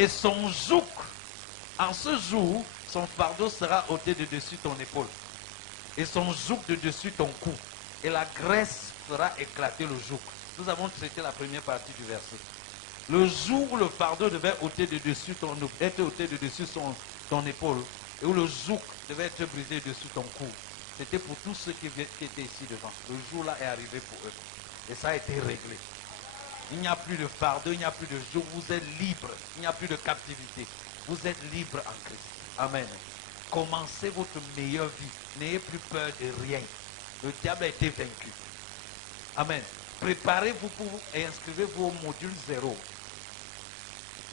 et son joug. En ce jour, son fardeau sera ôté de dessus ton épaule et son joug de dessus ton cou. Et la graisse fera éclater le joug. Nous avons traité la première partie du verset. Le jour où le fardeau devait être ôté de dessus ton épaule et où le joug devait être brisé dessus ton cou, c'était pour tous ceux qui étaient ici devant. Le jour-là est arrivé pour eux. Et ça a été réglé. Il n'y a plus de fardeau, il n'y a plus de joug. Vous êtes libre. Il n'y a plus de captivité. Vous êtes libre en Christ. Amen. Commencez votre meilleure vie. N'ayez plus peur de rien. Le diable a été vaincu. Amen. Préparez-vous pour et inscrivez-vous au module 0.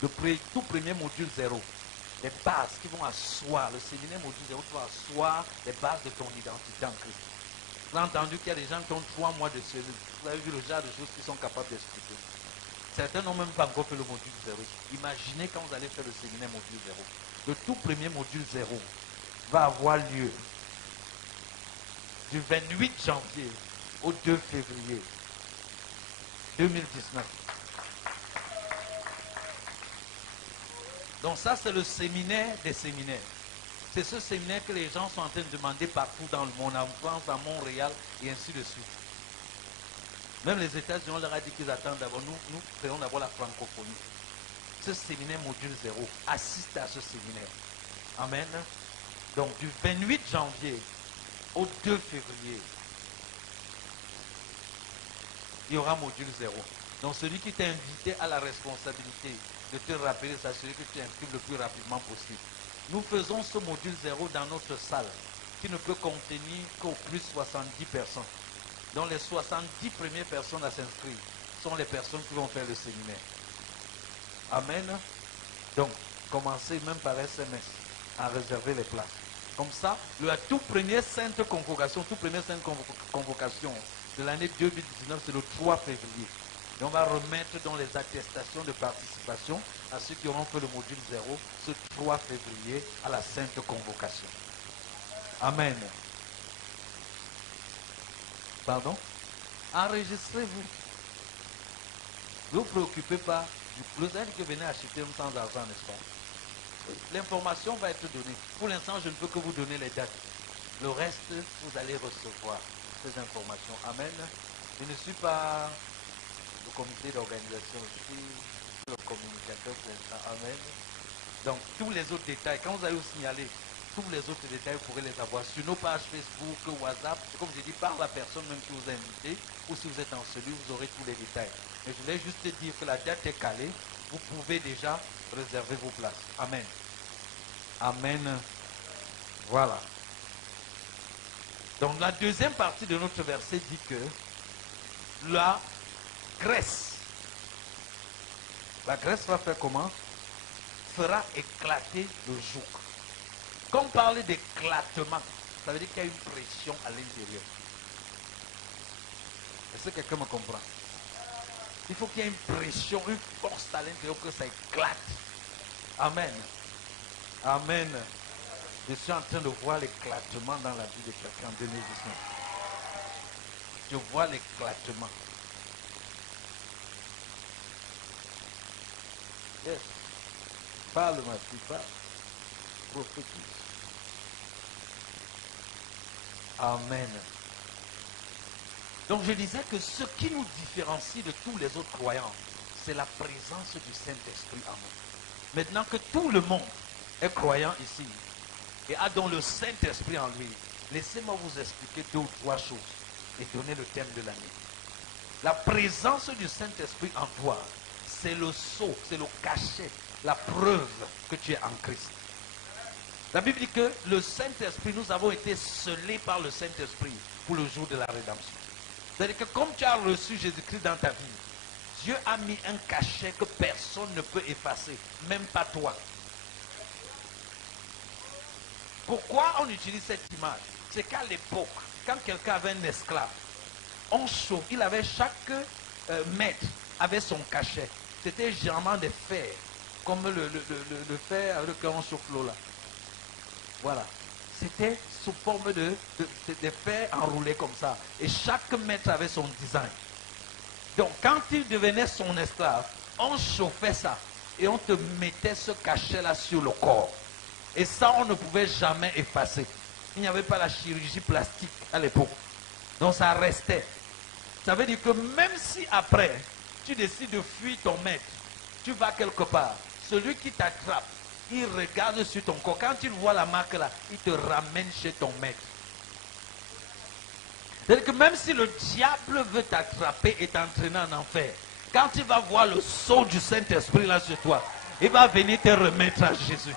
Le tout premier module 0. Les bases qui vont asseoir, le séminaire module 0 qui va asseoir les bases de ton identité en Christ. Vous avez entendu qu'il y a des gens qui ont 3 mois de séminaire. Vous avez vu le genre de choses qu'ils sont capables d'expliquer. Certains n'ont même pas encore fait le module 0. Imaginez quand vous allez faire le séminaire module 0. Le tout premier module 0 va avoir lieu du 28 janvier au 2 février 2019. Donc ça, c'est le séminaire des séminaires. C'est ce séminaire que les gens sont en train de demander partout dans le monde, en France, à Montréal, et ainsi de suite. Même les États-Unis, on leur a dit qu'ils attendent d'abord. Nous ferons d'abord la francophonie. Ce séminaire module 0, assiste à ce séminaire. Amen. Donc du 28 janvier au 2 février, il y aura module 0. Donc celui qui t'a invité à la responsabilité de te rappeler, c'est celui que tu inscrives le plus rapidement possible. Nous faisons ce module 0 dans notre salle qui ne peut contenir qu'au plus 70 personnes. Donc les 70 premières personnes à s'inscrire sont les personnes qui vont faire le séminaire. Amen. Donc, commencez même par SMS à réserver les places. Comme ça, la toute première sainte convocation, de l'année 2019, c'est le 3 février. Et on va remettre dans les attestations de participation à ceux qui auront fait le module 0 ce 3 février à la sainte convocation. Amen. Pardon? Enregistrez-vous. Ne vous préoccupez pas. Vous avez que venez acheter sans argent, n'est-ce pas? L'information va être donnée. Pour l'instant, je ne peux que vous donner les dates. Le reste, vous allez recevoir ces informations. Amen. Je ne suis pas le comité d'organisation, je suis le communicateur pour l'instant. Amen. Donc, tous les autres détails, quand vous allez vous signaler, tous les autres détails, vous pourrez les avoir sur nos pages Facebook, WhatsApp. Comme je dis, par la personne même qui vous a invité, ou si vous êtes en celui, vous aurez tous les détails. Mais je voulais juste dire que la date est calée. Vous pouvez déjà réserver vos places. Amen. Amen. Voilà. Donc la deuxième partie de notre verset dit que la graisse va faire comment? Fera éclater le joug. Quand on parle d'éclatement, ça veut dire qu'il y a une pression à l'intérieur. Est-ce que quelqu'un me comprend? Il faut qu'il y ait une pression, une force à l'intérieur que ça éclate. Amen. Amen. Je suis en train de voir l'éclatement dans la vie de quelqu'un en 2019. Je vois l'éclatement. Yes. Parle ma fille, parle. Prophétise. Amen. Donc je disais que ce qui nous différencie de tous les autres croyants, c'est la présence du Saint-Esprit en nous. Maintenant que tout le monde est croyant ici et a donc le Saint-Esprit en lui, laissez-moi vous expliquer 2 ou 3 choses et donner le thème de l'année. La présence du Saint-Esprit en toi, c'est le sceau, c'est le cachet, la preuve que tu es en Christ. La Bible dit que le Saint-Esprit, nous avons été scellés par le Saint-Esprit pour le jour de la rédemption. C'est-à-dire que comme tu as reçu Jésus-Christ dans ta vie, Dieu a mis un cachet que personne ne peut effacer, même pas toi. Pourquoi on utilise cette image? C'est qu'à l'époque, quand quelqu'un avait un esclave, on chauffe, il avait chaque maître avait son cachet. C'était généralement des fers, comme le fer avec lequel on chauffe l'eau là. Voilà. C'était sous forme de fers enroulés comme ça. Et chaque maître avait son design. Donc quand il devenait son esclave, on chauffait ça. et on te mettait ce cachet-là sur le corps. Et ça, on ne pouvait jamais effacer. Il n'y avait pas la chirurgie plastique à l'époque. Donc ça restait. Ça veut dire que même si après, tu décides de fuir ton maître, tu vas quelque part, celui qui t'attrape, il regarde sur ton corps. Quand il voit la marque là, il te ramène chez ton maître. C'est-à-dire que même si le diable veut t'attraper et t'entraîner en enfer, quand il va voir le sceau du Saint-Esprit là sur toi, il va venir te remettre à Jésus.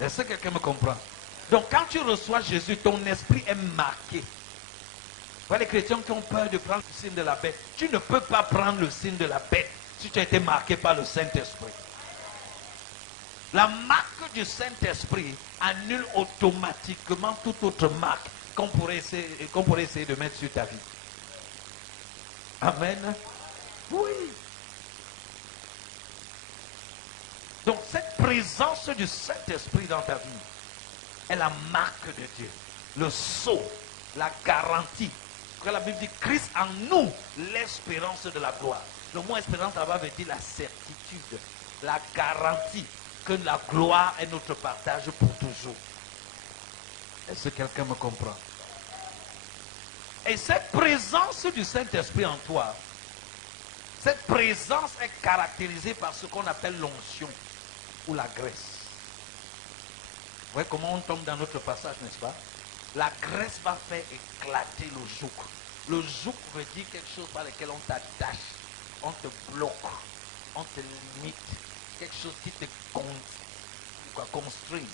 Est-ce que quelqu'un me comprend? Donc quand tu reçois Jésus, ton esprit est marqué. Voilà les chrétiens qui ont peur de prendre le signe de la bête. Tu ne peux pas prendre le signe de la bête si tu as été marqué par le Saint-Esprit. La marque du Saint-Esprit annule automatiquement toute autre marque qu'on pourrait essayer de mettre sur ta vie. Amen. Oui. Donc cette présence du Saint-Esprit dans ta vie est la marque de Dieu. Le sceau, la garantie. Quand la Bible dit Christ en nous, l'espérance de la gloire. Le mot espérance là-bas veut dire la certitude, la garantie que la gloire est notre partage pour toujours. Est-ce que quelqu'un me comprend? Et cette présence du Saint-Esprit en toi, cette présence est caractérisée par ce qu'on appelle l'onction ou la graisse. Vous voyez comment on tombe dans notre passage, n'est-ce pas? La graisse va faire éclater le joug. Le joug veut dire quelque chose par lequel on t'attache, on te bloque, on te limite. Quelque chose qui te construit,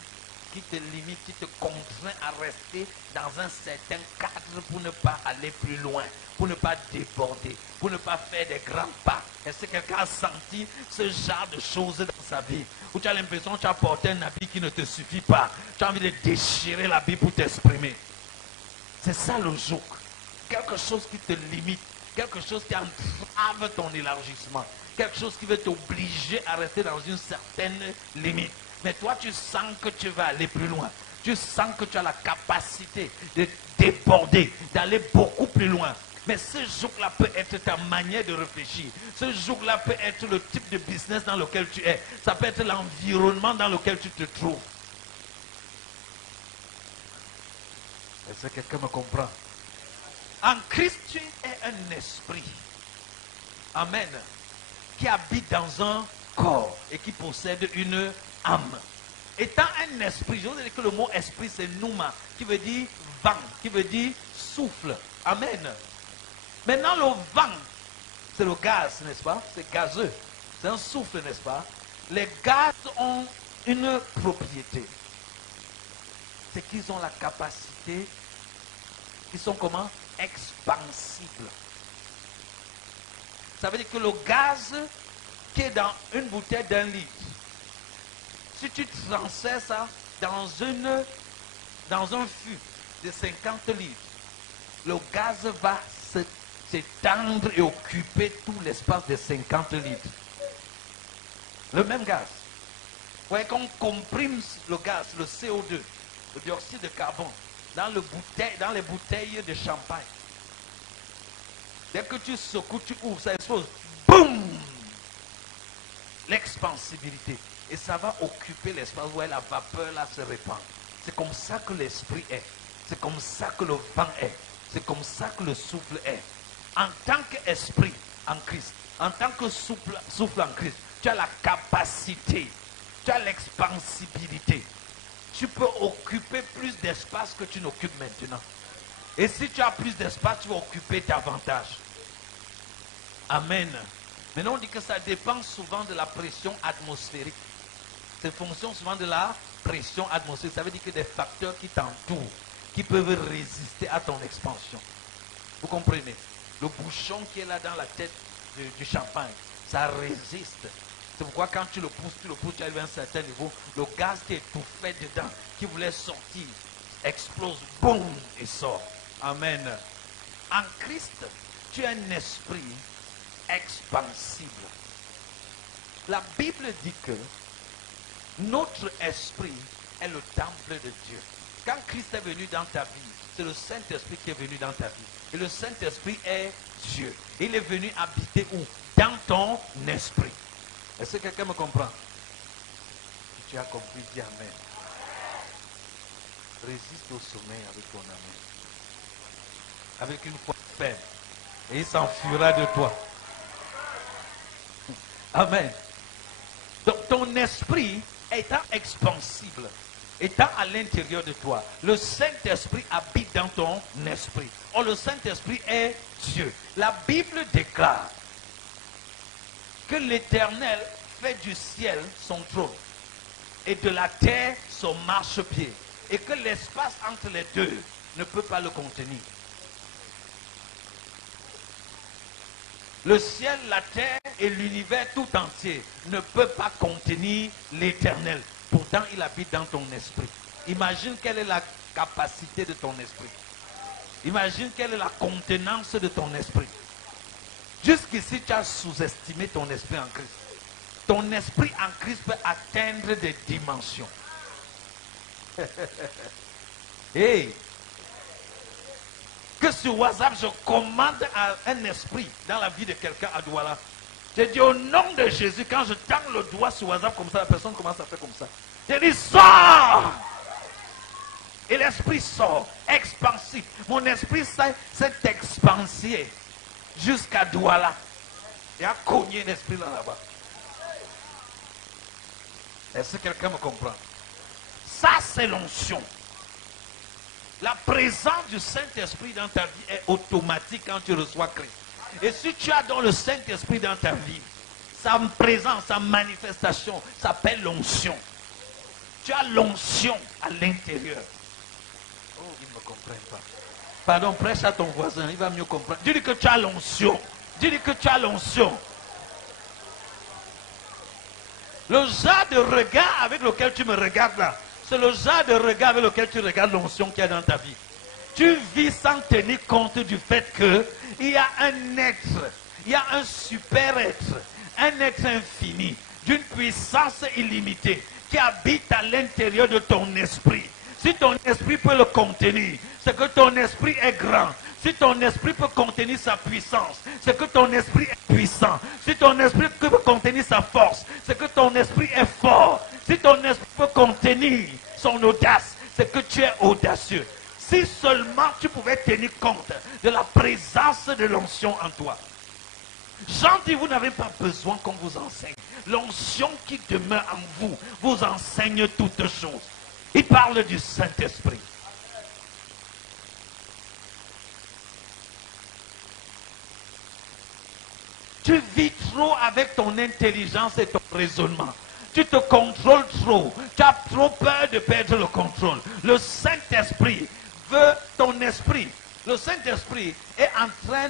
qui te limite, qui te contraint à rester dans un certain cadre pour ne pas aller plus loin, pour ne pas déborder, pour ne pas faire des grands pas. Est-ce que quelqu'un a senti ce genre de choses dans sa vie? Où tu as l'impression que tu as porté un habit qui ne te suffit pas. Tu as envie de déchirer l'habit pour t'exprimer. C'est ça le joug. Quelque chose qui te limite, quelque chose qui entrave ton élargissement. Quelque chose qui veut t'obliger à rester dans une certaine limite. Mais toi, tu sens que tu vas aller plus loin. Tu sens que tu as la capacité de déborder, d'aller beaucoup plus loin. Mais ce joug-là peut être ta manière de réfléchir. Ce joug-là peut être le type de business dans lequel tu es. Ça peut être l'environnement dans lequel tu te trouves. Est-ce que quelqu'un me comprend? En Christ, tu es un esprit. Amen. Qui habite dans un corps et qui possède une âme. Étant un esprit, je vous dis que le mot esprit c'est nouma, qui veut dire vent, qui veut dire souffle. Amen. Maintenant le vent, c'est le gaz, n'est-ce pas? C'est gazeux. C'est un souffle, n'est-ce pas? Les gaz ont une propriété. C'est qu'ils ont la capacité, ils sont comment? Expansibles. Ça veut dire que le gaz qui est dans une bouteille d'1 litre, si tu transfères ça dans un fût de 50 litres, le gaz va s'étendre et occuper tout l'espace de 50 litres. Le même gaz. Vous voyez qu'on comprime le gaz, le CO2, le dioxyde de carbone, dans les bouteilles de champagne. Dès que tu secoues, tu ouvres, ça explose. Boum! L'expansibilité. Et ça va occuper l'espace où la vapeur là se répand. C'est comme ça que l'esprit est. C'est comme ça que le vent est. C'est comme ça que le souffle est. En tant qu'esprit en Christ, en tant que souffle en Christ, tu as la capacité, tu as l'expansibilité. Tu peux occuper plus d'espace que tu n'occupes maintenant. Et si tu as plus d'espace, tu vas occuper davantage. Amen. Maintenant, on dit que ça dépend souvent de la pression atmosphérique. C'est fonction souvent de la pression atmosphérique. Ça veut dire que des facteurs qui t'entourent, qui peuvent résister à ton expansion. Vous comprenez? Le bouchon qui est là dans la tête du champagne, ça résiste. C'est pourquoi quand tu le pousses, tu arrives à un certain niveau, le gaz qui est étouffé dedans, qui voulait sortir, explose, boum, et sort. Amen. En Christ, tu es un esprit expansible. La Bible dit que notre esprit est le temple de Dieu. Quand Christ est venu dans ta vie, c'est le Saint-Esprit qui est venu dans ta vie. Et le Saint-Esprit est Dieu. Il est venu habiter où? Dans ton esprit. Est-ce que quelqu'un me comprend? Si tu as compris, dis Amen. Résiste au sommeil avec ton amour. Avec une foi ferme. Et il s'enfuira de toi. Amen. Donc ton esprit étant expansible, étant à l'intérieur de toi, le Saint-Esprit habite dans ton esprit. Or le Saint-Esprit est Dieu. La Bible déclare que l'Éternel fait du ciel son trône et de la terre son marchepied, et que l'espace entre les deux ne peut pas le contenir. Le ciel, la terre et l'univers tout entier ne peut pas contenir l'Éternel. Pourtant, il habite dans ton esprit. Imagine quelle est la capacité de ton esprit. Imagine quelle est la contenance de ton esprit. Jusqu'ici, tu as sous-estimé ton esprit en Christ. Ton esprit en Christ peut atteindre des dimensions. Hey! Que sur WhatsApp, je commande à un esprit dans la vie de quelqu'un à Douala. Je dis au nom de Jésus, quand je tends le doigt sur WhatsApp comme ça, la personne commence à faire comme ça. Je dis, sors! Et l'esprit sort, expansif. Mon esprit s'est expansié jusqu'à Douala. Il a cogné l'esprit là-bas. Est-ce que quelqu'un me comprend? Ça, c'est l'onction. La présence du Saint-Esprit dans ta vie est automatique quand tu reçois Christ. Et si tu as dans le Saint-Esprit dans ta vie, sa présence, sa manifestation s'appelle l'onction. Tu as l'onction à l'intérieur. Oh, ils ne me comprennent pas. Pardon, prêche à ton voisin, il va mieux comprendre. Dis-lui que tu as l'onction. Dis-lui que tu as l'onction. Le genre de regard avec lequel tu me regardes là, c'est le genre de regard avec lequel tu regardes l'onction qu'il y a dans ta vie. Tu vis sans tenir compte du fait qu'il y a un être, il y a un super être, un être infini, d'une puissance illimitée, qui habite à l'intérieur de ton esprit. Si ton esprit peut le contenir, c'est que ton esprit est grand. Si ton esprit peut contenir sa puissance, c'est que ton esprit est puissant. Si ton esprit peut contenir sa force, c'est que ton esprit est fort. Si ton esprit peut contenir son audace, c'est que tu es audacieux. Si seulement tu pouvais tenir compte de la présence de l'onction en toi. Jean dit, vous n'avez pas besoin qu'on vous enseigne. L'onction qui demeure en vous vous enseigne toutes choses. Il parle du Saint-Esprit. Tu vis trop avec ton intelligence et ton raisonnement. Tu te contrôles trop. Tu as trop peur de perdre le contrôle. Le Saint-Esprit veut ton esprit. Le Saint-Esprit est en train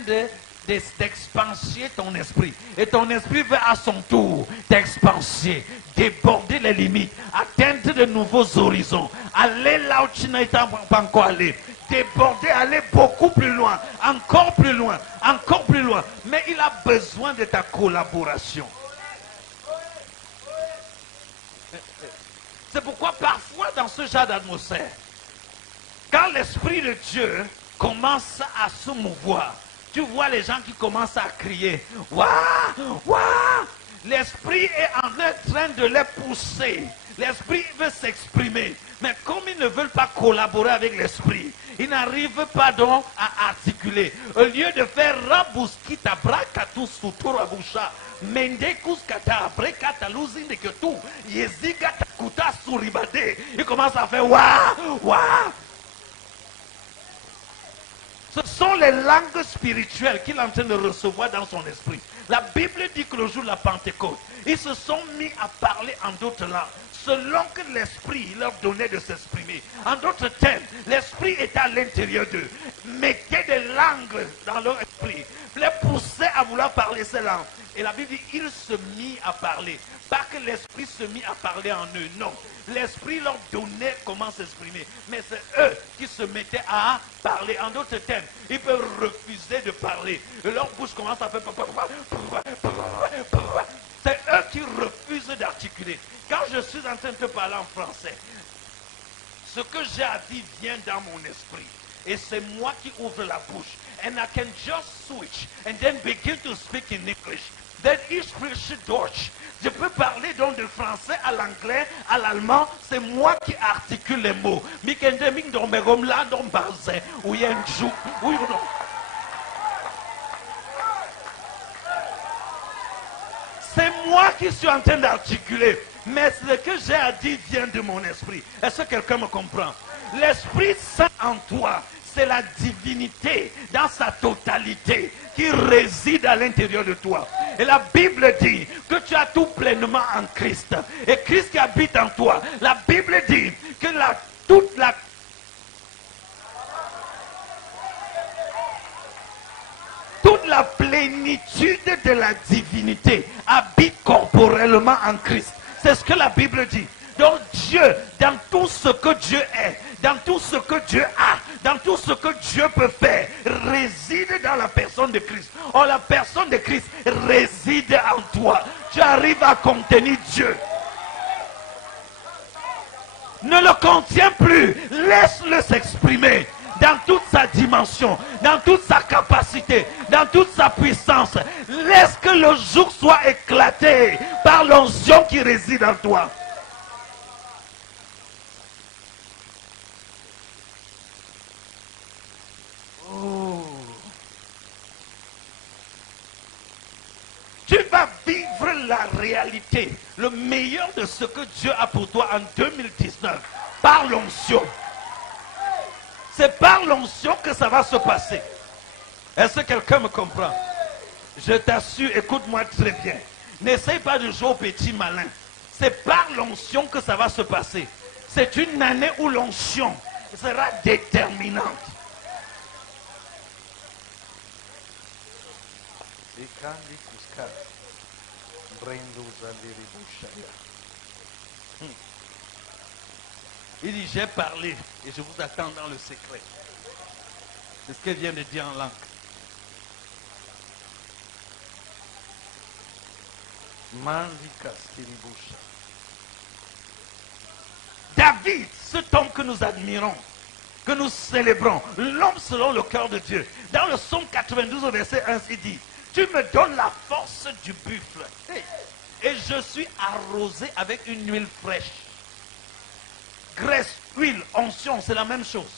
d'expanser ton esprit. Et ton esprit veut à son tour t'expanser, déborder les limites, atteindre de nouveaux horizons, aller là où tu n'es pas encore allé. Déborder, aller beaucoup plus loin, encore plus loin, encore plus loin. Mais il a besoin de ta collaboration. C'est pourquoi parfois dans ce genre d'atmosphère, quand l'Esprit de Dieu commence à se mouvoir, tu vois les gens qui commencent à crier, waouh, waouh. L'Esprit est en train de les pousser. L'Esprit veut s'exprimer. Mais comme ils ne veulent pas collaborer avec l'Esprit, ils n'arrivent pas donc à articuler. Au lieu de faire rabuskita brakatus futurabusha, mendekus kata brekata losing de ketu, yeziga takuta suribade. Ils commencent à faire waouh, waouh. Ce sont les langues spirituelles qu'il est en train de recevoir dans son esprit. La Bible dit que le jour de la Pentecôte, ils se sont mis à parler en d'autres langues, selon que l'Esprit leur donnait de s'exprimer. En d'autres termes, l'Esprit était à l'intérieur d'eux, mettait des langues dans leur esprit, les poussait à vouloir parler ces langues. Et la Bible dit, ils se mit à parler. Pas que l'Esprit se mit à parler en eux, non. L'Esprit leur donnait comment s'exprimer. Mais c'est eux qui se mettaient à parler. En d'autres termes, ils peuvent refuser de parler. Et leur bouche commence à faire... C'est eux qui refusent d'articuler. Quand je suis en train de te parler en français, ce que j'ai à dire vient dans mon esprit. Et c'est moi qui ouvre la bouche. and I can just switch and then begin to speak in English. Then ich spreche Deutsch. Je peux parler donc du français à l'anglais, à l'allemand, c'est moi qui articule les mots. C'est moi qui suis en train d'articuler. Mais ce que j'ai à dire vient de mon esprit. Est-ce que quelqu'un me comprend? L'Esprit Saint en toi, c'est la divinité dans sa totalité qui réside à l'intérieur de toi. Et la Bible dit que tu as tout pleinement en Christ. Et Christ qui habite en toi. La Bible dit que toute la plénitude de la divinité habite corporellement en Christ. C'est ce que la Bible dit. Donc Dieu, dans tout ce que Dieu est, dans tout ce que Dieu a, dans tout ce que Dieu peut faire, réside dans la personne de Christ. Or, la personne de Christ réside en toi. Tu arrives à contenir Dieu. Ne le contiens plus. Laisse-le s'exprimer dans toute sa dimension, dans toute sa capacité, dans toute sa puissance. Laisse que le jour soit éclaté par l'onction qui réside en toi. Tu vas vivre la réalité, le meilleur de ce que Dieu a pour toi en 2019, par l'onction. C'est par l'onction que ça va se passer. Est-ce que quelqu'un me comprend? Je t'assure, écoute-moi très bien. N'essaye pas de jouer au petit malin. C'est par l'onction que ça va se passer. C'est une année où l'onction sera déterminante. Il dit, j'ai parlé et je vous attends dans le secret. C'est ce qu'elle vient de dire en langue. David, cet homme que nous admirons, que nous célébrons, l'homme selon le cœur de Dieu. Dans le psaume 92 au verset 1, il dit, tu me donnes la force du buffle. Et je suis arrosé avec une huile fraîche. Graisse, huile, onction, c'est la même chose.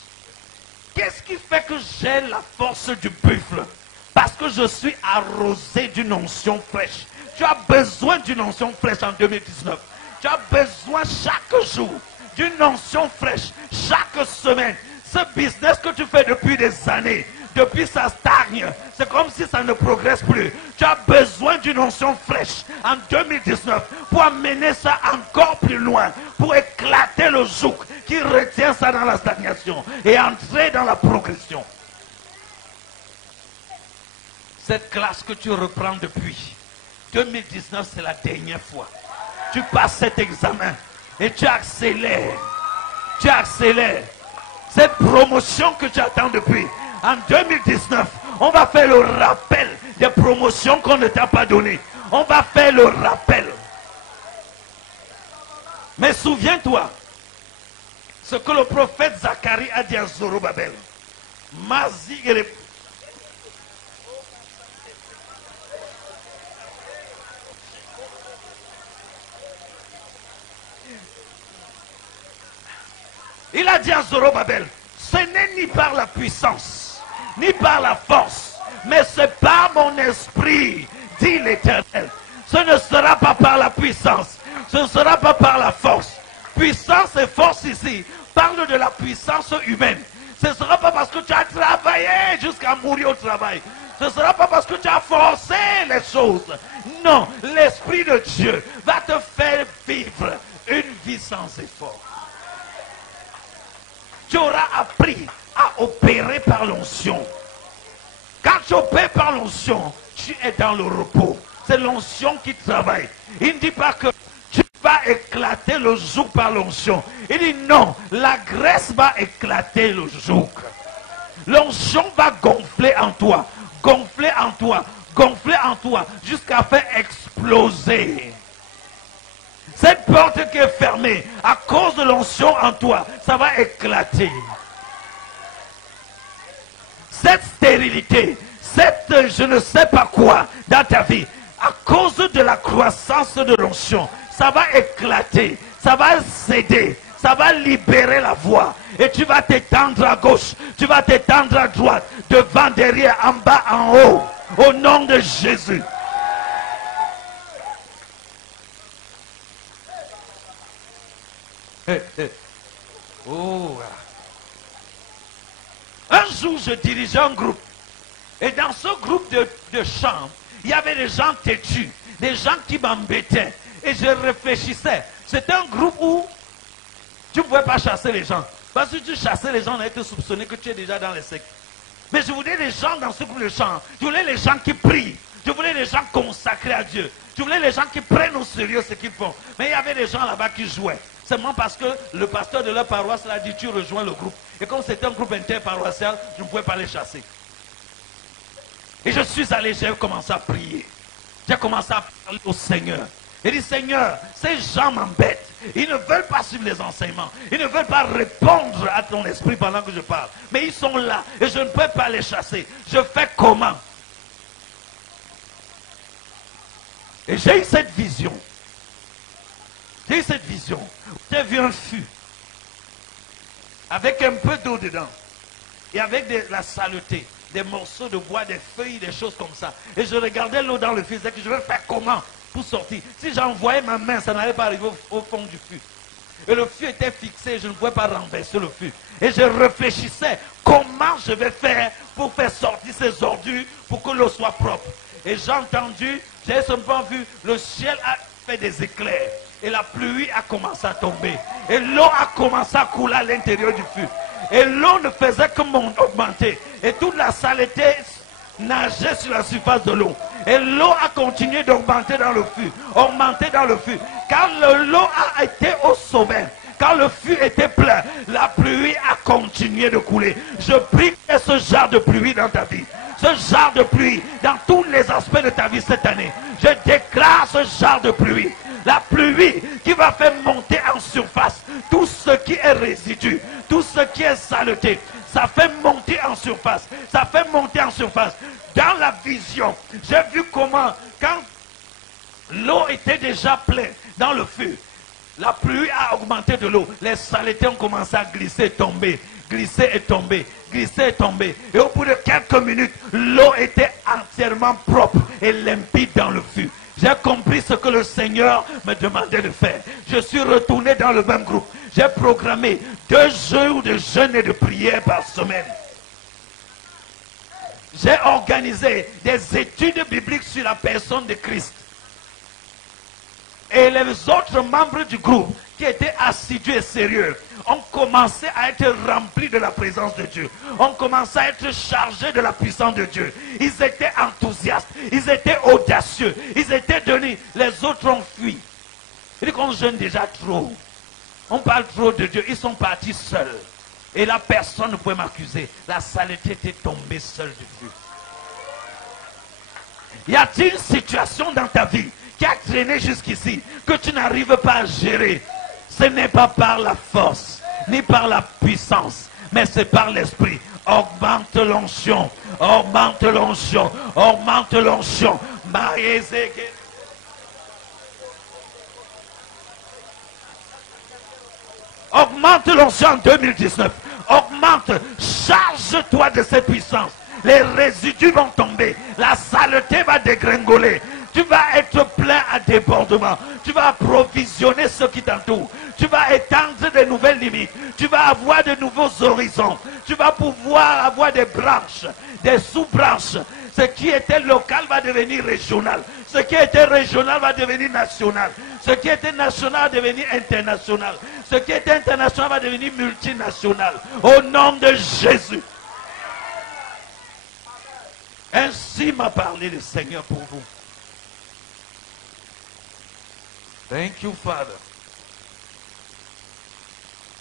Qu'est-ce qui fait que j'ai la force du buffle? Parce que je suis arrosé d'une onction fraîche. Tu as besoin d'une onction fraîche en 2019. Tu as besoin chaque jour d'une onction fraîche. Chaque semaine. Ce business que tu fais depuis des années, depuis ça stagne, c'est comme si ça ne progresse plus. Tu as besoin d'une onction fraîche en 2019 pour amener ça encore plus loin, pour éclater le joug qui retient ça dans la stagnation et entrer dans la progression. Cette classe que tu reprends depuis 2019, c'est la dernière fois. Tu passes cet examen et tu accélères. Tu accélères. Cette promotion que tu attends depuis. En 2019, on va faire le rappel des promotions qu'on ne t'a pas données. On va faire le rappel. Mais souviens-toi, ce que le prophète Zacharie a dit à Zorobabel. Il a dit à Zorobabel, ce n'est ni par la puissance, ni par la force, mais c'est par mon esprit, dit l'Éternel. Ce ne sera pas par la puissance, ce ne sera pas par la force. Puissance et force ici parle de la puissance humaine. Ce ne sera pas parce que tu as travaillé jusqu'à mourir au travail. Ce ne sera pas parce que tu as forcé les choses. Non, l'Esprit de Dieu va te faire vivre une vie sans effort. Tu auras appris à opérer par l'onction. Quand tu opères par l'onction, tu es dans le repos. C'est l'onction qui travaille. Il ne dit pas que tu vas éclater le joug par l'onction. Il dit non, la graisse va éclater le joug. L'onction va gonfler en toi, gonfler en toi, gonfler en toi, jusqu'à faire exploser. Cette porte qui est fermée, à cause de l'onction en toi, ça va éclater. cette stérilité, cette je ne sais pas quoi dans ta vie, à cause de la croissance de l'onction, ça va éclater, ça va céder, ça va libérer la voix. Et tu vas t'étendre à gauche, tu vas t'étendre à droite, devant, derrière, en bas, en haut, au nom de Jésus. Oh. Un jour, je dirigeais un groupe. Et dans ce groupe de chants, il y avait des gens têtus, des gens qui m'embêtaient. Et je réfléchissais. C'était un groupe où tu ne pouvais pas chasser les gens. Parce que si tu chassais les gens, on allait te soupçonner que tu es déjà dans les sectes. Mais je voulais les gens dans ce groupe de chants. Je voulais les gens qui prient. Je voulais les gens consacrés à Dieu. Je voulais les gens qui prennent au sérieux ce qu'ils font. Mais il y avait des gens là-bas qui jouaient. Seulement parce que le pasteur de leur paroisse l'a dit, tu rejoins le groupe. Et comme c'était un groupe interparoissial, je ne pouvais pas les chasser. Et je suis allé, j'ai commencé à prier. J'ai commencé à parler au Seigneur. Il dit, Seigneur, ces gens m'embêtent. Ils ne veulent pas suivre les enseignements. Ils ne veulent pas répondre à ton esprit pendant que je parle. Mais ils sont là et je ne peux pas les chasser. Je fais comment? Et j'ai eu cette vision. J'ai eu cette vision. J'ai vu un fût avec un peu d'eau dedans et avec de la saleté, des morceaux de bois, des feuilles, des choses comme ça. Et je regardais l'eau dans le fût. Je disais que je vais faire comment pour sortir? Si j'envoyais ma main, ça n'allait pas arriver au fond du fût. Et le fût était fixé, je ne pouvais pas renverser le fût. Et je réfléchissais comment je vais faire pour faire sortir ces ordures pour que l'eau soit propre. Et j'ai entendu, j'ai simplement vu, le ciel a fait des éclairs. Et la pluie a commencé à tomber. Et l'eau a commencé à couler à l'intérieur du fût. Et l'eau ne faisait que augmenter. Et toute la saleté nageait sur la surface de l'eau. Et l'eau a continué d'augmenter dans le fût. Augmenter dans le fût. Quand l'eau a été au sommet, quand le fût était plein, la pluie a continué de couler. Je prie que ce genre de pluie dans ta vie, ce genre de pluie dans tous les aspects de ta vie cette année, je déclare ce genre de pluie. La pluie qui va faire monter en surface tout ce qui est résidu, tout ce qui est saleté. Ça fait monter en surface. Ça fait monter en surface. Dans la vision, j'ai vu comment, quand l'eau était déjà pleine dans le fût, la pluie a augmenté de l'eau. Les saletés ont commencé à glisser et tomber. Glisser et tomber. Glisser et tomber. Et au bout de quelques minutes, l'eau était entièrement propre et limpide dans le fût. J'ai compris ce que le Seigneur me demandait de faire. Je suis retourné dans le même groupe. J'ai programmé 2 jours de jeûne et de prière par semaine. J'ai organisé des études bibliques sur la personne de Christ. Et les autres membres du groupe qui étaient assidus et sérieux ont commencé à être remplis de la présence de Dieu. Ont commencé à être chargés de la puissance de Dieu. Ils étaient enthousiastes. Ils étaient audacieux. Ils étaient donnés. Les autres ont fui. Il dit qu'on jeûne déjà trop. On parle trop de Dieu. Ils sont partis seuls. Et là, personne ne pouvait m'accuser. La saleté était tombée seule du fût. Y a-t-il une situation dans ta vie qui a traîné jusqu'ici, que tu n'arrives pas à gérer? Ce n'est pas par la force, ni par la puissance, mais c'est par l'esprit. Augmente l'onction, augmente l'onction, augmente l'onction. Augmente l'onction en 2019. Augmente, charge-toi de cette puissance. Les résidus vont tomber, la saleté va dégringoler. Tu vas être plein à débordement. Tu vas approvisionner ceux qui t'entourent. Tu vas étendre de nouvelles limites. Tu vas avoir de nouveaux horizons. Tu vas pouvoir avoir des branches, des sous-branches. Ce qui était local va devenir régional. Ce qui était régional va devenir national. Ce qui était national va devenir international. Ce qui était international va devenir multinational. Au nom de Jésus. Ainsi m'a parlé le Seigneur pour vous. Thank you, Father.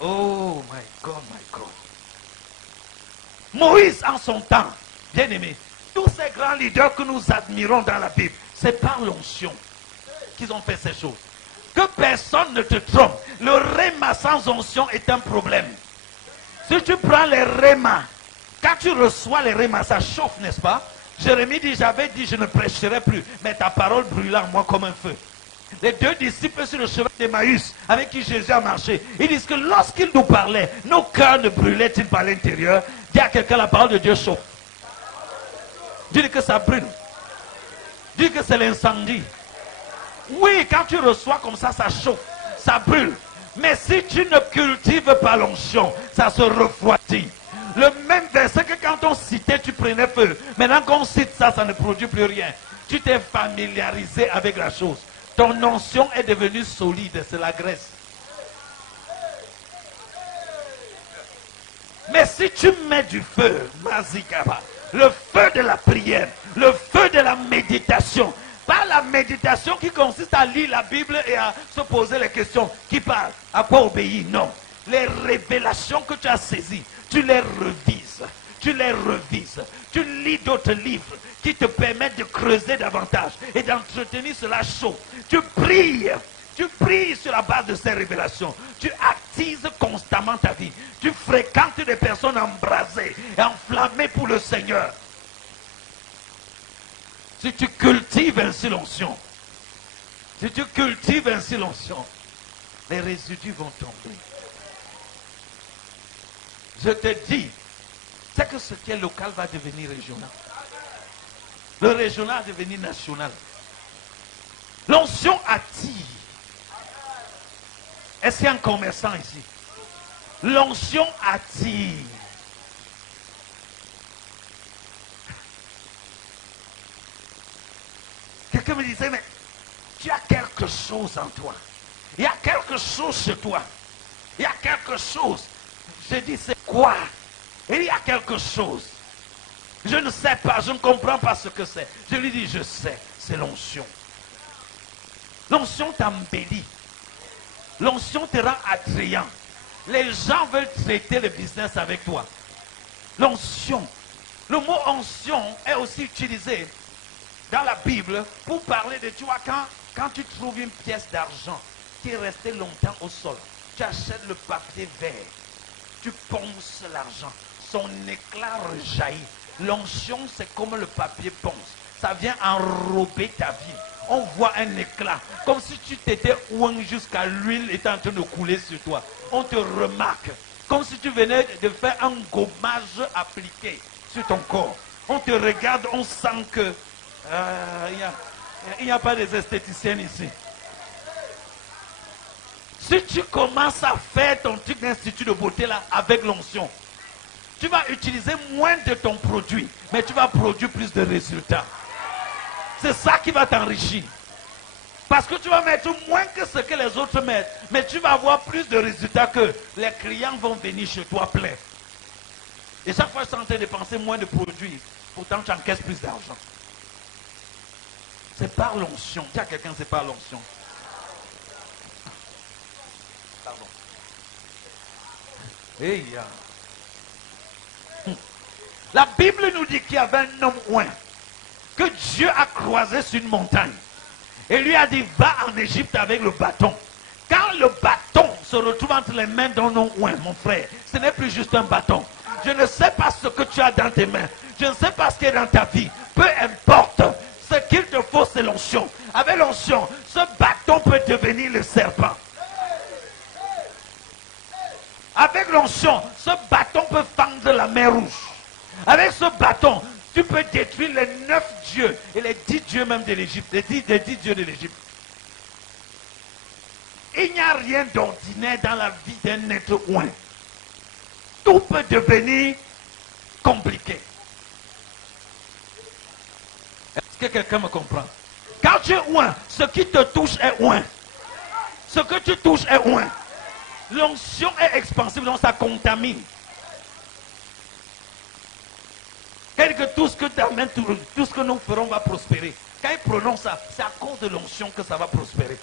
Oh, my God, my God. Moïse, en son temps, bien aimé, tous ces grands leaders que nous admirons dans la Bible, c'est par l'onction qu'ils ont fait ces choses. Que personne ne te trompe. Le réma sans onction est un problème. Si tu prends les rémas, Quand tu reçois les rémas, ça chauffe, n'est-ce pas? Jérémie dit, j'avais dit, je ne prêcherai plus, mais ta parole brûla en moi comme un feu. Les deux disciples sur le chemin d'Emmaüs, avec qui Jésus a marché, ils disent que lorsqu'il nous parlait, nos cœurs ne brûlaient-ils pas à l'intérieur? Dis à quelqu'un, la parole de Dieu chauffe. Dis que ça brûle. Dis que c'est l'incendie. Oui, quand tu reçois comme ça chauffe, ça brûle. Mais si tu ne cultives pas l'onction, ça se refroidit. Le même verset que quand on citait, tu prenais feu. Maintenant qu'on cite ça, ça ne produit plus rien. Tu t'es familiarisé avec la chose. Ton onction est devenue solide, c'est la graisse. Mais si tu mets du feu, Mazikaba, le feu de la prière, le feu de la méditation, pas la méditation qui consiste à lire la Bible et à se poser les questions, qui parle, à quoi obéir, non. Les révélations que tu as saisies, tu les revises, tu lis d'autres livres qui te permettent de creuser davantage et d'entretenir cela chaud. Tu pries sur la base de ces révélations. Tu attises constamment ta vie. Tu fréquentes des personnes embrasées et enflammées pour le Seigneur. Si tu cultives ainsi l'onction, les résidus vont tomber. Je te dis, c'est que ce qui est local va devenir régional. Le régional va devenir national. L'onction attire. Est-ce qu'il y a un commerçant ici? L'onction attire. Quelqu'un me disait, mais tu as quelque chose en toi. Il y a quelque chose chez toi. Il y a quelque chose. Je dis, c'est quoi? Il y a quelque chose. Je ne sais pas, je ne comprends pas ce que c'est. Je lui dis, je sais, c'est l'onction. L'onction t'embellit. L'onction te rend attrayant. Les gens veulent traiter le business avec toi. L'onction. Le mot onction est aussi utilisé dans la Bible pour parler de, tu vois, quand tu trouves une pièce d'argent qui est restée longtemps au sol, tu achètes le papier vert, tu ponces l'argent, son éclat rejaillit. L'onction, c'est comme le papier ponce. Ça vient enrober ta vie. On voit un éclat, comme si tu t'étais ouin jusqu'à l'huile était en train de couler sur toi. On te remarque, comme si tu venais de faire un gommage appliqué sur ton corps. On te regarde, on sent que il n'y a pas des esthéticiennes ici. Si tu commences à faire ton truc d'institut de beauté là avec l'onction, tu vas utiliser moins de ton produit, mais tu vas produire plus de résultats. C'est ça qui va t'enrichir. Parce que tu vas mettre moins que ce que les autres mettent, mais tu vas avoir plus de résultats que les clients vont venir chez toi plein. Et chaque fois, tu es en train de dépenser moins de produits, pourtant tu encaisses plus d'argent. C'est par l'onction. Dis à quelqu'un, c'est par l'onction. Pardon. Hey, la Bible nous dit qu'il y avait un homme oint que Dieu a croisé sur une montagne et lui a dit, va en Égypte avec le bâton. Quand le bâton se retrouve entre les mains d'un homme oint, mon frère, ce n'est plus juste un bâton. Je ne sais pas ce que tu as dans tes mains. Je ne sais pas ce qui est dans ta vie. Peu importe. Ce qu'il te faut, c'est l'onction. Avec l'onction, ce bâton peut devenir le serpent. Avec l'onction, ce bâton peut fendre la mer rouge. Avec ce bâton, tu peux détruire les 9 dieux et les 10 dieux même de l'Égypte. Les 10 dieux de l'Égypte. Il n'y a rien d'ordinaire dans la vie d'un être oint. Tout peut devenir compliqué. Est-ce que quelqu'un me comprend? Quand tu es oint, ce qui te touche est oint. Ce que tu touches est oint. L'onction est expansive, donc ça contamine. Que tout ce que t'amènes, tout ce que nous ferons va prospérer. Quand il prononce ça, c'est à cause de l'onction que ça va prospérer.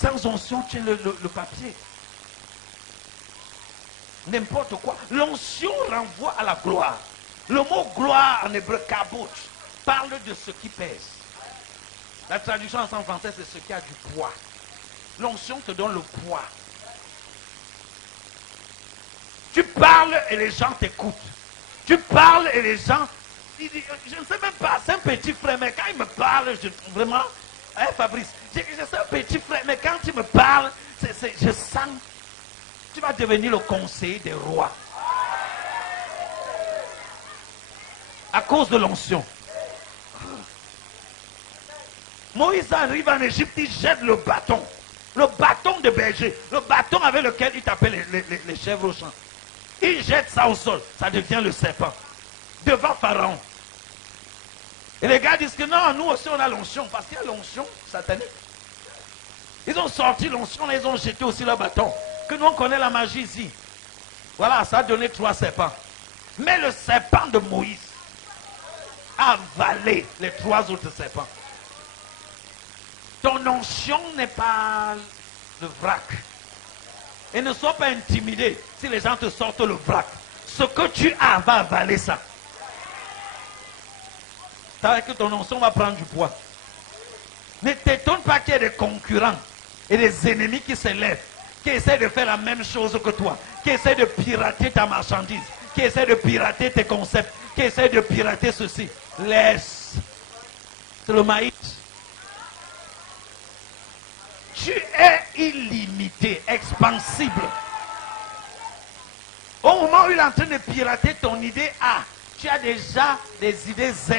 Sans onction, tu es le papier. N'importe quoi. L'onction renvoie à la gloire. Le mot gloire en hébreu, kabot, parle de ce qui pèse. La traduction en français, c'est ce qui a du poids. L'onction te donne le poids. Tu parles et les gens t'écoutent. Tu parles et les gens... Je ne sais même pas, c'est un petit frère, mais quand il me parle, vraiment... Hein, Fabrice, je sais un petit frère, mais quand tu me parles, je sens... Tu vas devenir le conseiller des rois. À cause de l'onction. Moïse arrive en Égypte, il jette le bâton. Le bâton de berger. Le bâton avec lequel il tapait les chèvres au champ. Il jette ça au sol. Ça devient le serpent. Devant Pharaon. Et les gars disent que non, nous aussi on a l'onction. Parce qu'il y a l'onction satanique. Ils ont sorti l'onction, ils ont jeté aussi le bâton. Que nous on connaît la magie ici. Voilà, ça a donné 3 serpents. Mais le serpent de Moïse a avalé les 3 autres serpents. Ton onction n'est pas le vrac. Et ne sois pas intimidé si les gens te sortent le vrac. Ce que tu as va avaler ça. Ça veut dire que ton onction va prendre du poids. Ne t'étonne pas qu'il y ait des concurrents et des ennemis qui s'élèvent, qui essaient de faire la même chose que toi, qui essaient de pirater ta marchandise, qui essaient de pirater tes concepts, qui essaient de pirater ceci. Laisse. C'est le maïs. Tu es illimité, expansible. Au moment où il est en train de pirater ton idée A, tu as déjà des idées Z.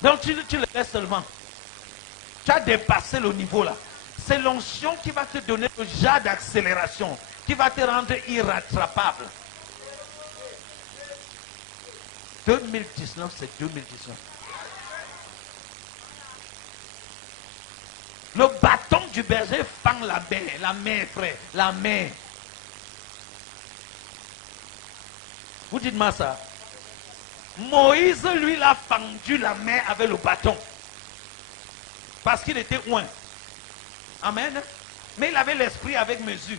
Donc tu le laisses seulement. Tu as dépassé le niveau là. C'est l'onction qui va te donner le genre d'accélération, qui va te rendre irrattrapable. 2019, c'est 2019. Le bâton du berger fend la main, frère, la main. Vous dites-moi ça. Moïse, lui, l'a fendu la main avec le bâton. Parce qu'il était oint. Amen. Mais il avait l'esprit avec mesure.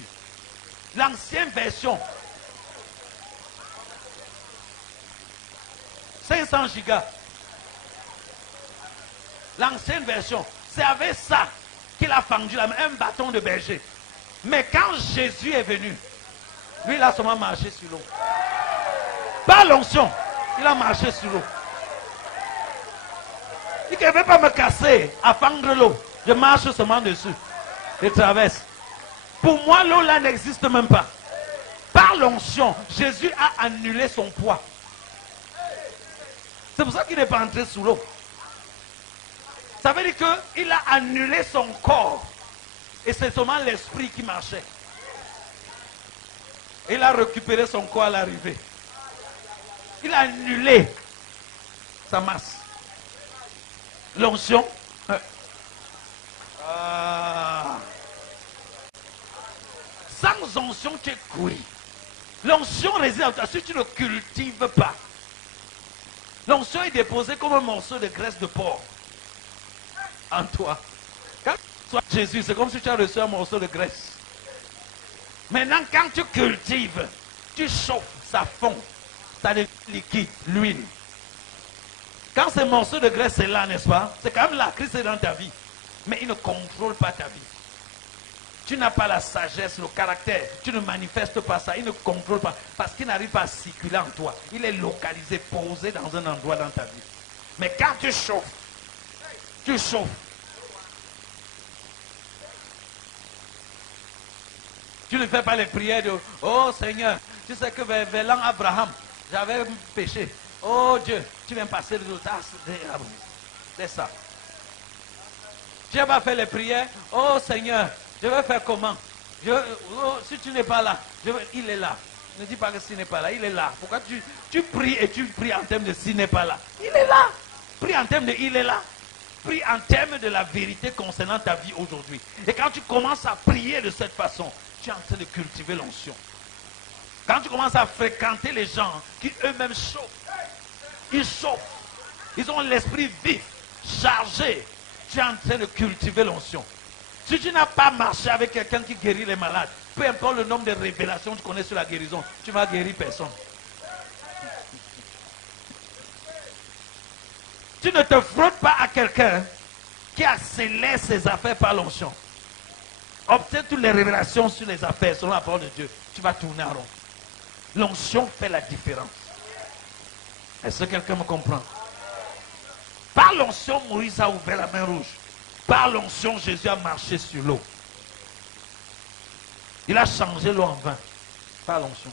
L'ancienne version. 500 gigas. L'ancienne version. C'est avec ça qu'il a fendu la main, un bâton de berger. Mais quand Jésus est venu, lui, il a seulement marché sur l'eau. Pas l'onction. Il a marché sur l'eau. Il ne veut pas me casser à fendre l'eau. Je marche seulement dessus. Je traverse. Pour moi, l'eau là n'existe même pas. Par l'onction, Jésus a annulé son poids. C'est pour ça qu'il n'est pas entré sous l'eau. Ça veut dire qu'il a annulé son corps. Et c'est seulement l'esprit qui marchait. Il a récupéré son corps à l'arrivée. Il a annulé sa masse. L'onction. Sans onction, tu es cuit. L'onction réside en toi si tu ne cultives pas. L'onction est déposée comme un morceau de graisse de porc en toi. Quand tu sois Jésus, c'est comme si tu as reçu un morceau de graisse. Maintenant, quand tu cultives, tu chauffes, ça fond, ça devient liquide, l'huile. Quand ce morceau de graisse est là, n'est-ce pas? C'est quand même là, Christ est dans ta vie. Mais il ne contrôle pas ta vie. Tu n'as pas la sagesse, le caractère. Tu ne manifestes pas ça. Il ne contrôle pas. Parce qu'il n'arrive pas à circuler en toi. Il est localisé, posé dans un endroit dans ta vie. Mais quand tu chauffes, tu chauffes. Tu ne fais pas les prières de « Oh Seigneur, tu sais que vers l'an Abraham, j'avais péché. Oh Dieu, tu viens passer le temps. » C'est ça. Tu n'as pas fait les prières. « Oh Seigneur, je vais faire comment? Si tu n'es pas là, il est là. » Ne dis pas que s'il n'est pas là, il est là. Pourquoi tu pries et tu pries en termes de s'il n'est pas là? Il est là. Prie en termes de il est là. Prie en termes de la vérité concernant ta vie aujourd'hui. Et quand tu commences à prier de cette façon, tu es en train de cultiver l'onction. Quand tu commences à fréquenter les gens qui eux-mêmes chauffent, ils chauffent, ils ont l'esprit vif, chargé, tu es en train de cultiver l'onction. Si tu n'as pas marché avec quelqu'un qui guérit les malades, peu importe le nombre de révélations que tu connais sur la guérison, tu ne vas guérir personne. Tu ne te frottes pas à quelqu'un qui accélère ses affaires par l'onction. Obtiens toutes les révélations sur les affaires selon la parole de Dieu. Tu vas tourner en rond. L'onction fait la différence. Est-ce que quelqu'un me comprend? Par l'onction, Moïse a ouvert la mer rouge. Par l'onction, Jésus a marché sur l'eau. Il a changé l'eau en vin. Par l'onction.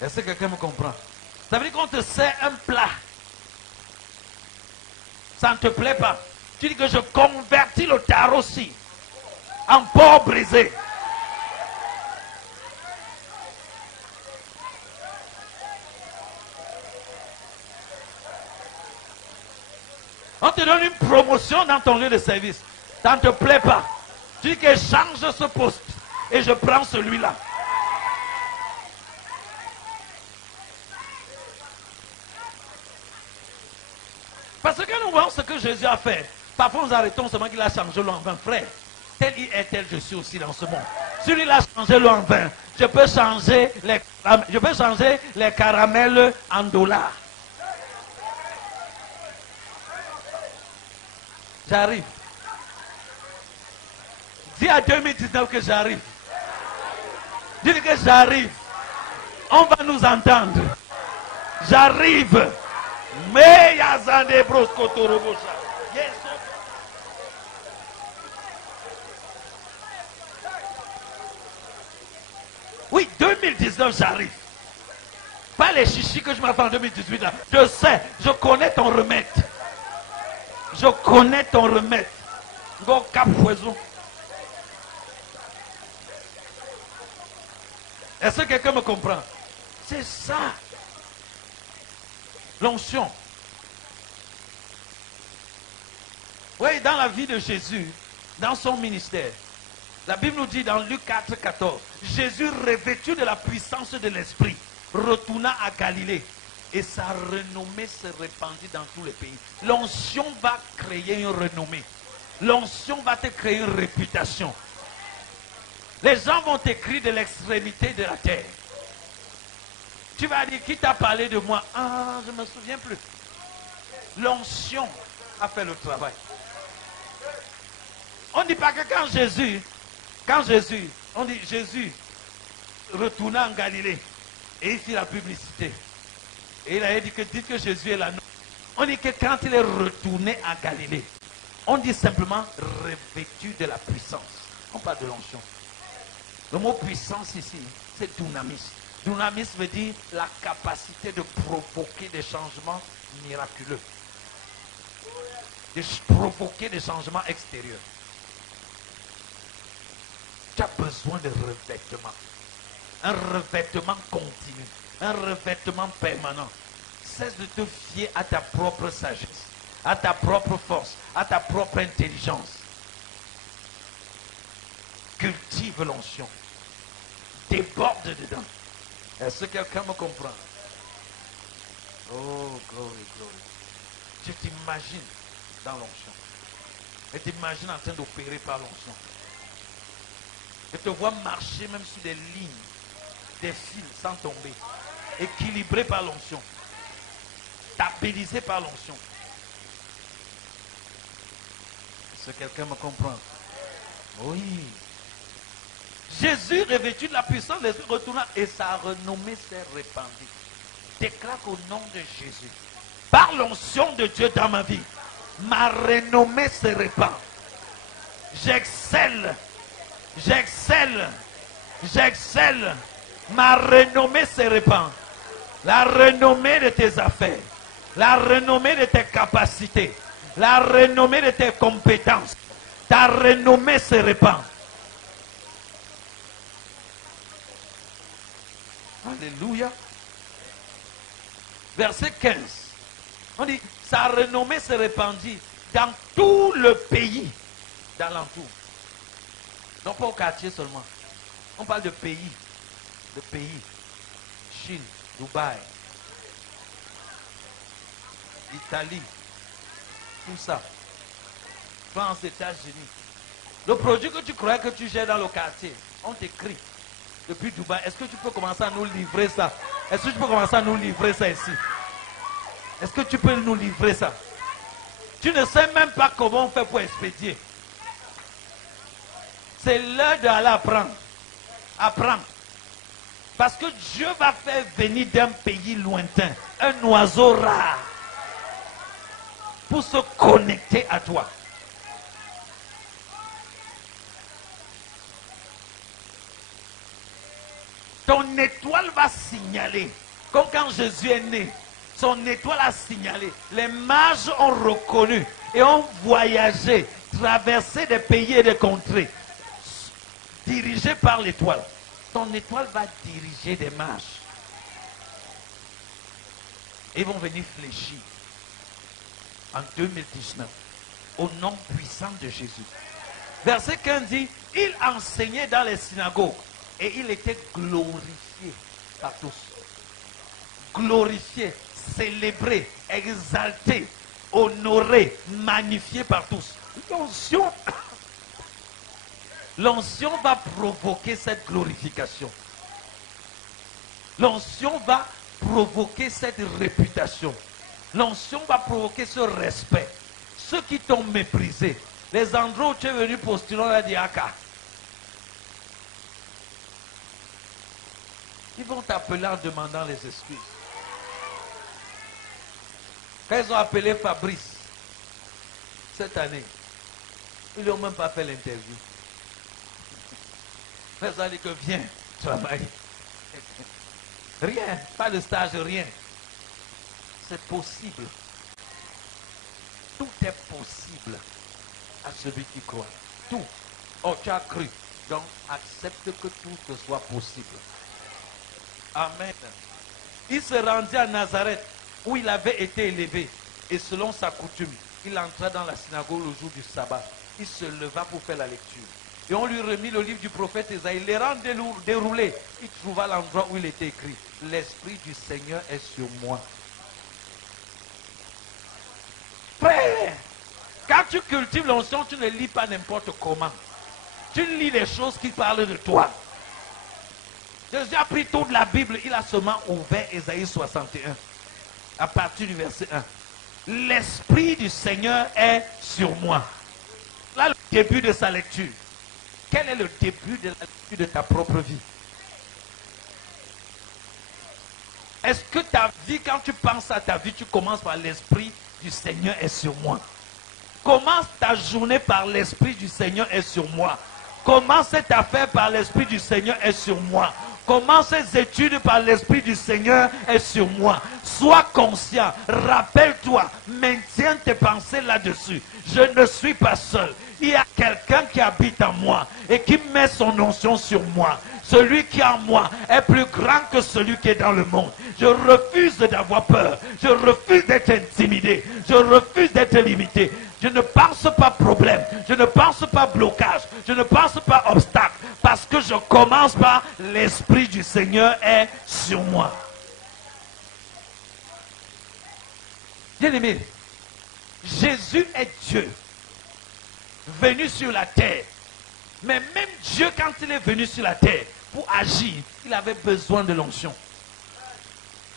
Est-ce que quelqu'un me comprend? Ça veut dire qu'on te sert un plat. Ça ne te plaît pas. Tu dis que je convertis le tarot-ci en porc brisé. On te donne une promotion dans ton lieu de service. Ça ne te plaît pas. Tu dis que je change ce poste et je prends celui-là. Parce que nous voyons ce que Jésus a fait. Parfois nous arrêtons seulement qu'il a changé l'eau en vin. Frère, tel il est, tel je suis aussi dans ce monde. Si lui il a changé l'eau en vin, je peux changer les caramels en dollars. J'arrive. Dis à 2019 que j'arrive. Dis que j'arrive. On va nous entendre. J'arrive. Mais yazande broskotorobosa. Yes. Oui, 2019 j'arrive. Pas les chichis que je m'ai fait en 2018 là. Je sais, je connais ton remède. Je connais ton remède. Go cap poison. Est-ce que quelqu'un me comprend? C'est ça. L'onction. Oui, dans la vie de Jésus, dans son ministère, la Bible nous dit dans Luc 4, 14, Jésus revêtu de la puissance de l'Esprit, retourna à Galilée et sa renommée se répandit dans tous les pays. L'onction va créer une renommée. L'onction va te créer une réputation. Les gens vont t'écrire de l'extrémité de la terre. Tu vas dire, qui t'a parlé de moi? Ah, je ne me souviens plus. L'onction a fait le travail. On ne dit pas que quand Jésus, on dit Jésus retourna en Galilée et il fit la publicité. Et il a dit que dites que Jésus est là. On dit que quand il est retourné en Galilée, on dit simplement revêtu de la puissance. On parle de l'onction. Le mot puissance ici, c'est dunamis. Dunamis veut dire la capacité de provoquer des changements miraculeux. De provoquer des changements extérieurs. Tu as besoin de revêtement. Un revêtement continu. Un revêtement permanent. Cesse de te fier à ta propre sagesse, à ta propre force, à ta propre intelligence. Cultive l'onction. Déborde dedans. Est-ce que quelqu'un me comprend? Oh, glory, glory. Tu t'imagines dans l'onction. Et t'imagines en train d'opérer par l'onction. Et te vois marcher même sur des lignes, des fils sans tomber. Équilibré par l'onction. Stabilisé par l'onction. Est-ce que quelqu'un me comprend? Oui. Jésus, revêtu de la puissance, l'Esprit retourna et sa renommée s'est répandue. Déclare qu'au nom de Jésus, par l'onction de Dieu dans ma vie, ma renommée se répand. J'excelle, j'excelle, j'excelle. Ma renommée se répand. La renommée de tes affaires, la renommée de tes capacités, la renommée de tes compétences. Ta renommée se répand. Alléluia. Verset 15. On dit, sa renommée se répandit dans tout le pays d'alentour. Non pas au quartier seulement. On parle de pays. De pays. Chine, Dubaï, Italie, tout ça. France, États-Unis. Le produit que tu croyais que tu gères dans le quartier, on t'écrit. Depuis Dubaï, est-ce que tu peux commencer à nous livrer ça? Est-ce que tu peux commencer à nous livrer ça ici? Est-ce que tu peux nous livrer ça? Tu ne sais même pas comment on fait pour expédier. C'est l'heure d'aller apprendre. Apprendre. Parce que Dieu va faire venir d'un pays lointain un oiseau rare pour se connecter à toi. Ton étoile va signaler. Comme quand Jésus est né, son étoile a signalé. Les mages ont reconnu et ont voyagé, traversé des pays et des contrées, dirigés par l'étoile. Ton étoile va diriger des mages. Ils vont venir fléchir en 2019 au nom puissant de Jésus. Verset 15 dit, il enseignait dans les synagogues et il était glorifié par tous. Glorifié, célébré, exalté, honoré, magnifié par tous. L'onction va provoquer cette glorification. L'onction va provoquer cette réputation. L'onction va provoquer ce respect. Ceux qui t'ont méprisé, les endroits où tu es venu postuler la diaka, ils vont t'appeler en demandant les excuses. Quand ils ont appelé Fabrice cette année, ils n'ont même pas fait l'interview. Mais ils ont dit que viens, travaille. Rien, pas de stage, rien. C'est possible. Tout est possible à celui qui croit. Tout. Oh, tu as cru. Donc, accepte que tout te soit possible. Amen. Il se rendit à Nazareth où il avait été élevé. Et selon sa coutume, il entra dans la synagogue le jour du sabbat. Il se leva pour faire la lecture. Et on lui remit le livre du prophète Isaïe. Les rangs déroulés, il trouva l'endroit où il était écrit. L'Esprit du Seigneur est sur moi. Frère, quand tu cultives l'onction, tu ne lis pas n'importe comment. Tu lis les choses qui parlent de toi. Jésus a pris toute la Bible, il a seulement ouvert Isaïe 61. À partir du verset 1. L'Esprit du Seigneur est sur moi. Là, le début de sa lecture. Quel est le début de la lecture de ta propre vie? Est-ce que ta vie, quand tu penses à ta vie, tu commences par l'Esprit du Seigneur est sur moi? Commence ta journée par l'Esprit du Seigneur est sur moi. Commence cette affaire par l'Esprit du Seigneur est sur moi. Commence ces études par l'Esprit du Seigneur est sur moi. Sois conscient, rappelle-toi, maintiens tes pensées là-dessus. Je ne suis pas seul. Il y a quelqu'un qui habite en moi et qui met son onction sur moi. Celui qui est en moi est plus grand que celui qui est dans le monde. Je refuse d'avoir peur. Je refuse d'être intimidé. Je refuse d'être limité. Je ne pense pas problème. Je ne pense pas blocage. Je ne pense pas obstacle. Parce que je commence par l'Esprit du Seigneur est sur moi. Bien-aimé, Jésus est Dieu, venu sur la terre. Mais même Dieu, quand il est venu sur la terre, pour agir, il avait besoin de l'onction.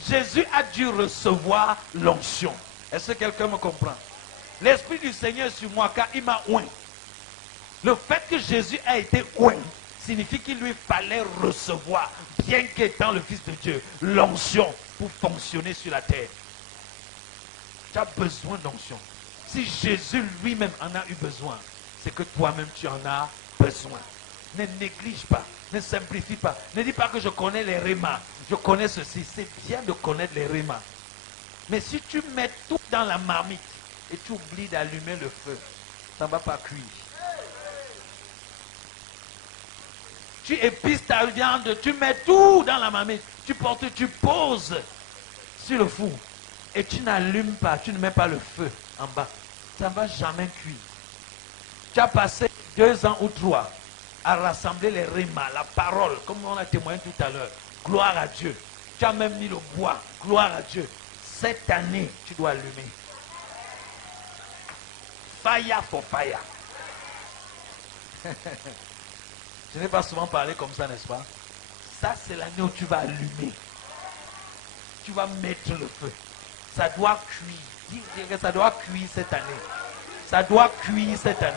Jésus a dû recevoir l'onction. Est-ce que quelqu'un me comprend? L'Esprit du Seigneur est sur moi car il m'a oint. Le fait que Jésus a été oint signifie qu'il lui fallait recevoir, bien qu'étant le Fils de Dieu, l'onction pour fonctionner sur la terre. Tu as besoin d'onction. Si Jésus lui-même en a eu besoin, c'est que toi-même tu en as besoin. Ne néglige pas, ne simplifie pas. Ne dis pas que je connais les rémas, je connais ceci. C'est bien de connaître les rémas. Mais si tu mets tout dans la marmite et tu oublies d'allumer le feu, ça ne va pas cuire. Tu épices ta viande, tu mets tout dans la marmite, tu portes, tu poses sur le four et tu n'allumes pas, tu ne mets pas le feu en bas. Ça ne va jamais cuire. Tu as passé 2 ans ou 3 à rassembler les rémas, la parole, comme on a témoigné tout à l'heure. Gloire à Dieu. Tu as même mis le bois. Gloire à Dieu. Cette année, tu dois allumer. Fire for fire. Je n'ai pas souvent parlé comme ça, n'est-ce pas? Ça, c'est l'année où tu vas allumer. Tu vas mettre le feu. Ça doit cuire. Dis que ça doit cuire cette année. Ça doit cuire cette année.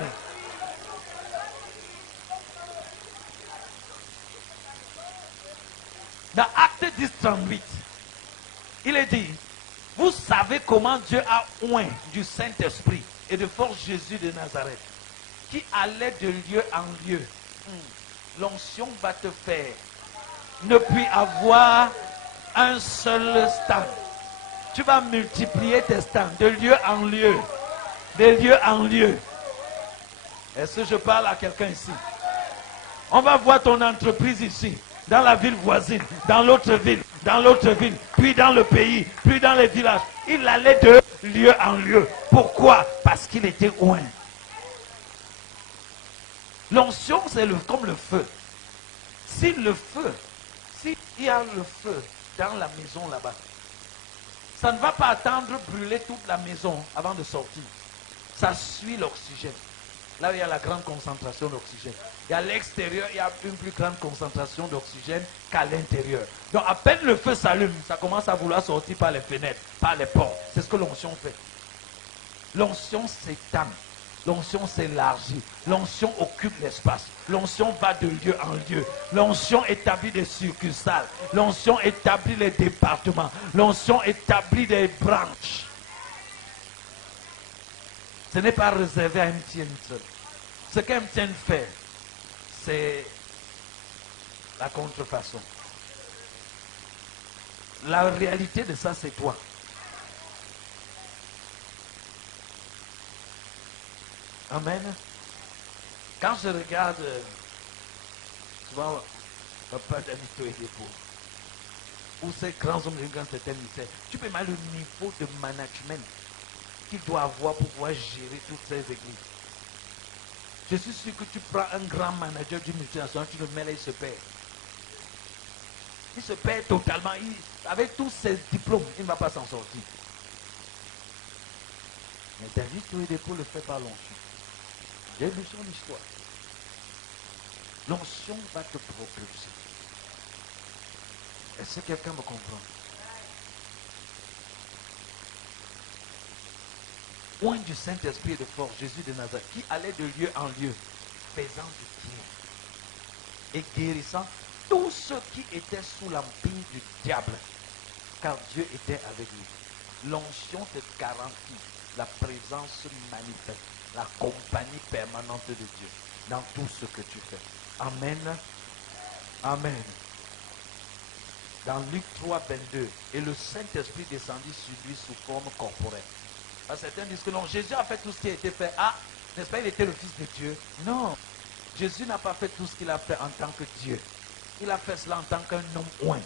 10:38. Il est dit, vous savez comment Dieu a oint du Saint-Esprit et de force Jésus de Nazareth, qui allait de lieu en lieu. L'onction va te faire ne puis avoir un seul stand. Tu vas multiplier tes stands de lieu en lieu. De lieu en lieu. Est-ce que je parle à quelqu'un ici? On va voir ton entreprise ici, dans la ville voisine, dans l'autre ville, puis dans le pays, puis dans les villages. Il allait de lieu en lieu. Pourquoi? Parce qu'il était oint. L'onction, c'est comme le feu. S'il y a le feu dans la maison là-bas, ça ne va pas attendre brûler toute la maison avant de sortir. Ça suit l'oxygène. Là où il y a la grande concentration d'oxygène. Et à l'extérieur, il y a une plus grande concentration d'oxygène qu'à l'intérieur. Donc à peine le feu s'allume, ça commence à vouloir sortir par les fenêtres, par les portes. C'est ce que l'onction fait. L'onction s'étend. L'onction s'élargit. L'onction occupe l'espace. L'onction va de lieu en lieu. L'onction établit des succursales. L'onction établit les départements. L'onction établit des branches. Ce n'est pas réservé à Mtienne seul. Ce qu'Mtienne fait, c'est la contrefaçon. La réalité de ça, c'est toi. Amen. Quand je regarde, souvent, Papa d'Amito et Dépôt, ou ces grands hommes de certains ministères, tu peux mettre le niveau de management qu'il doit avoir pour pouvoir gérer toutes ces églises. Je suis sûr que tu prends un grand manager d'une multinationale, tu le mets là, il se perd. Il se perd totalement. Avec tous ses diplômes, il ne va pas s'en sortir. Mais David et Dépôt le fait par l'onction. J'ai lu son histoire. L'onction va te propulser. Est-ce que quelqu'un me comprend? Oint du Saint-Esprit et de force, Jésus de Nazareth, qui allait de lieu en lieu, faisant du bien et guérissant tous ceux qui étaient sous l'empire du diable, car Dieu était avec lui. L'onction te garantit la présence manifeste, la compagnie permanente de Dieu dans tout ce que tu fais. Amen. Amen. Dans Luc 3, 22, et le Saint-Esprit descendit sur lui sous forme corporelle. Certains disent que non, Jésus a fait tout ce qui a été fait. Ah, n'est-ce pas, il était le Fils de Dieu? Non. Jésus n'a pas fait tout ce qu'il a fait en tant que Dieu. Il a fait cela en tant qu'un homme oint.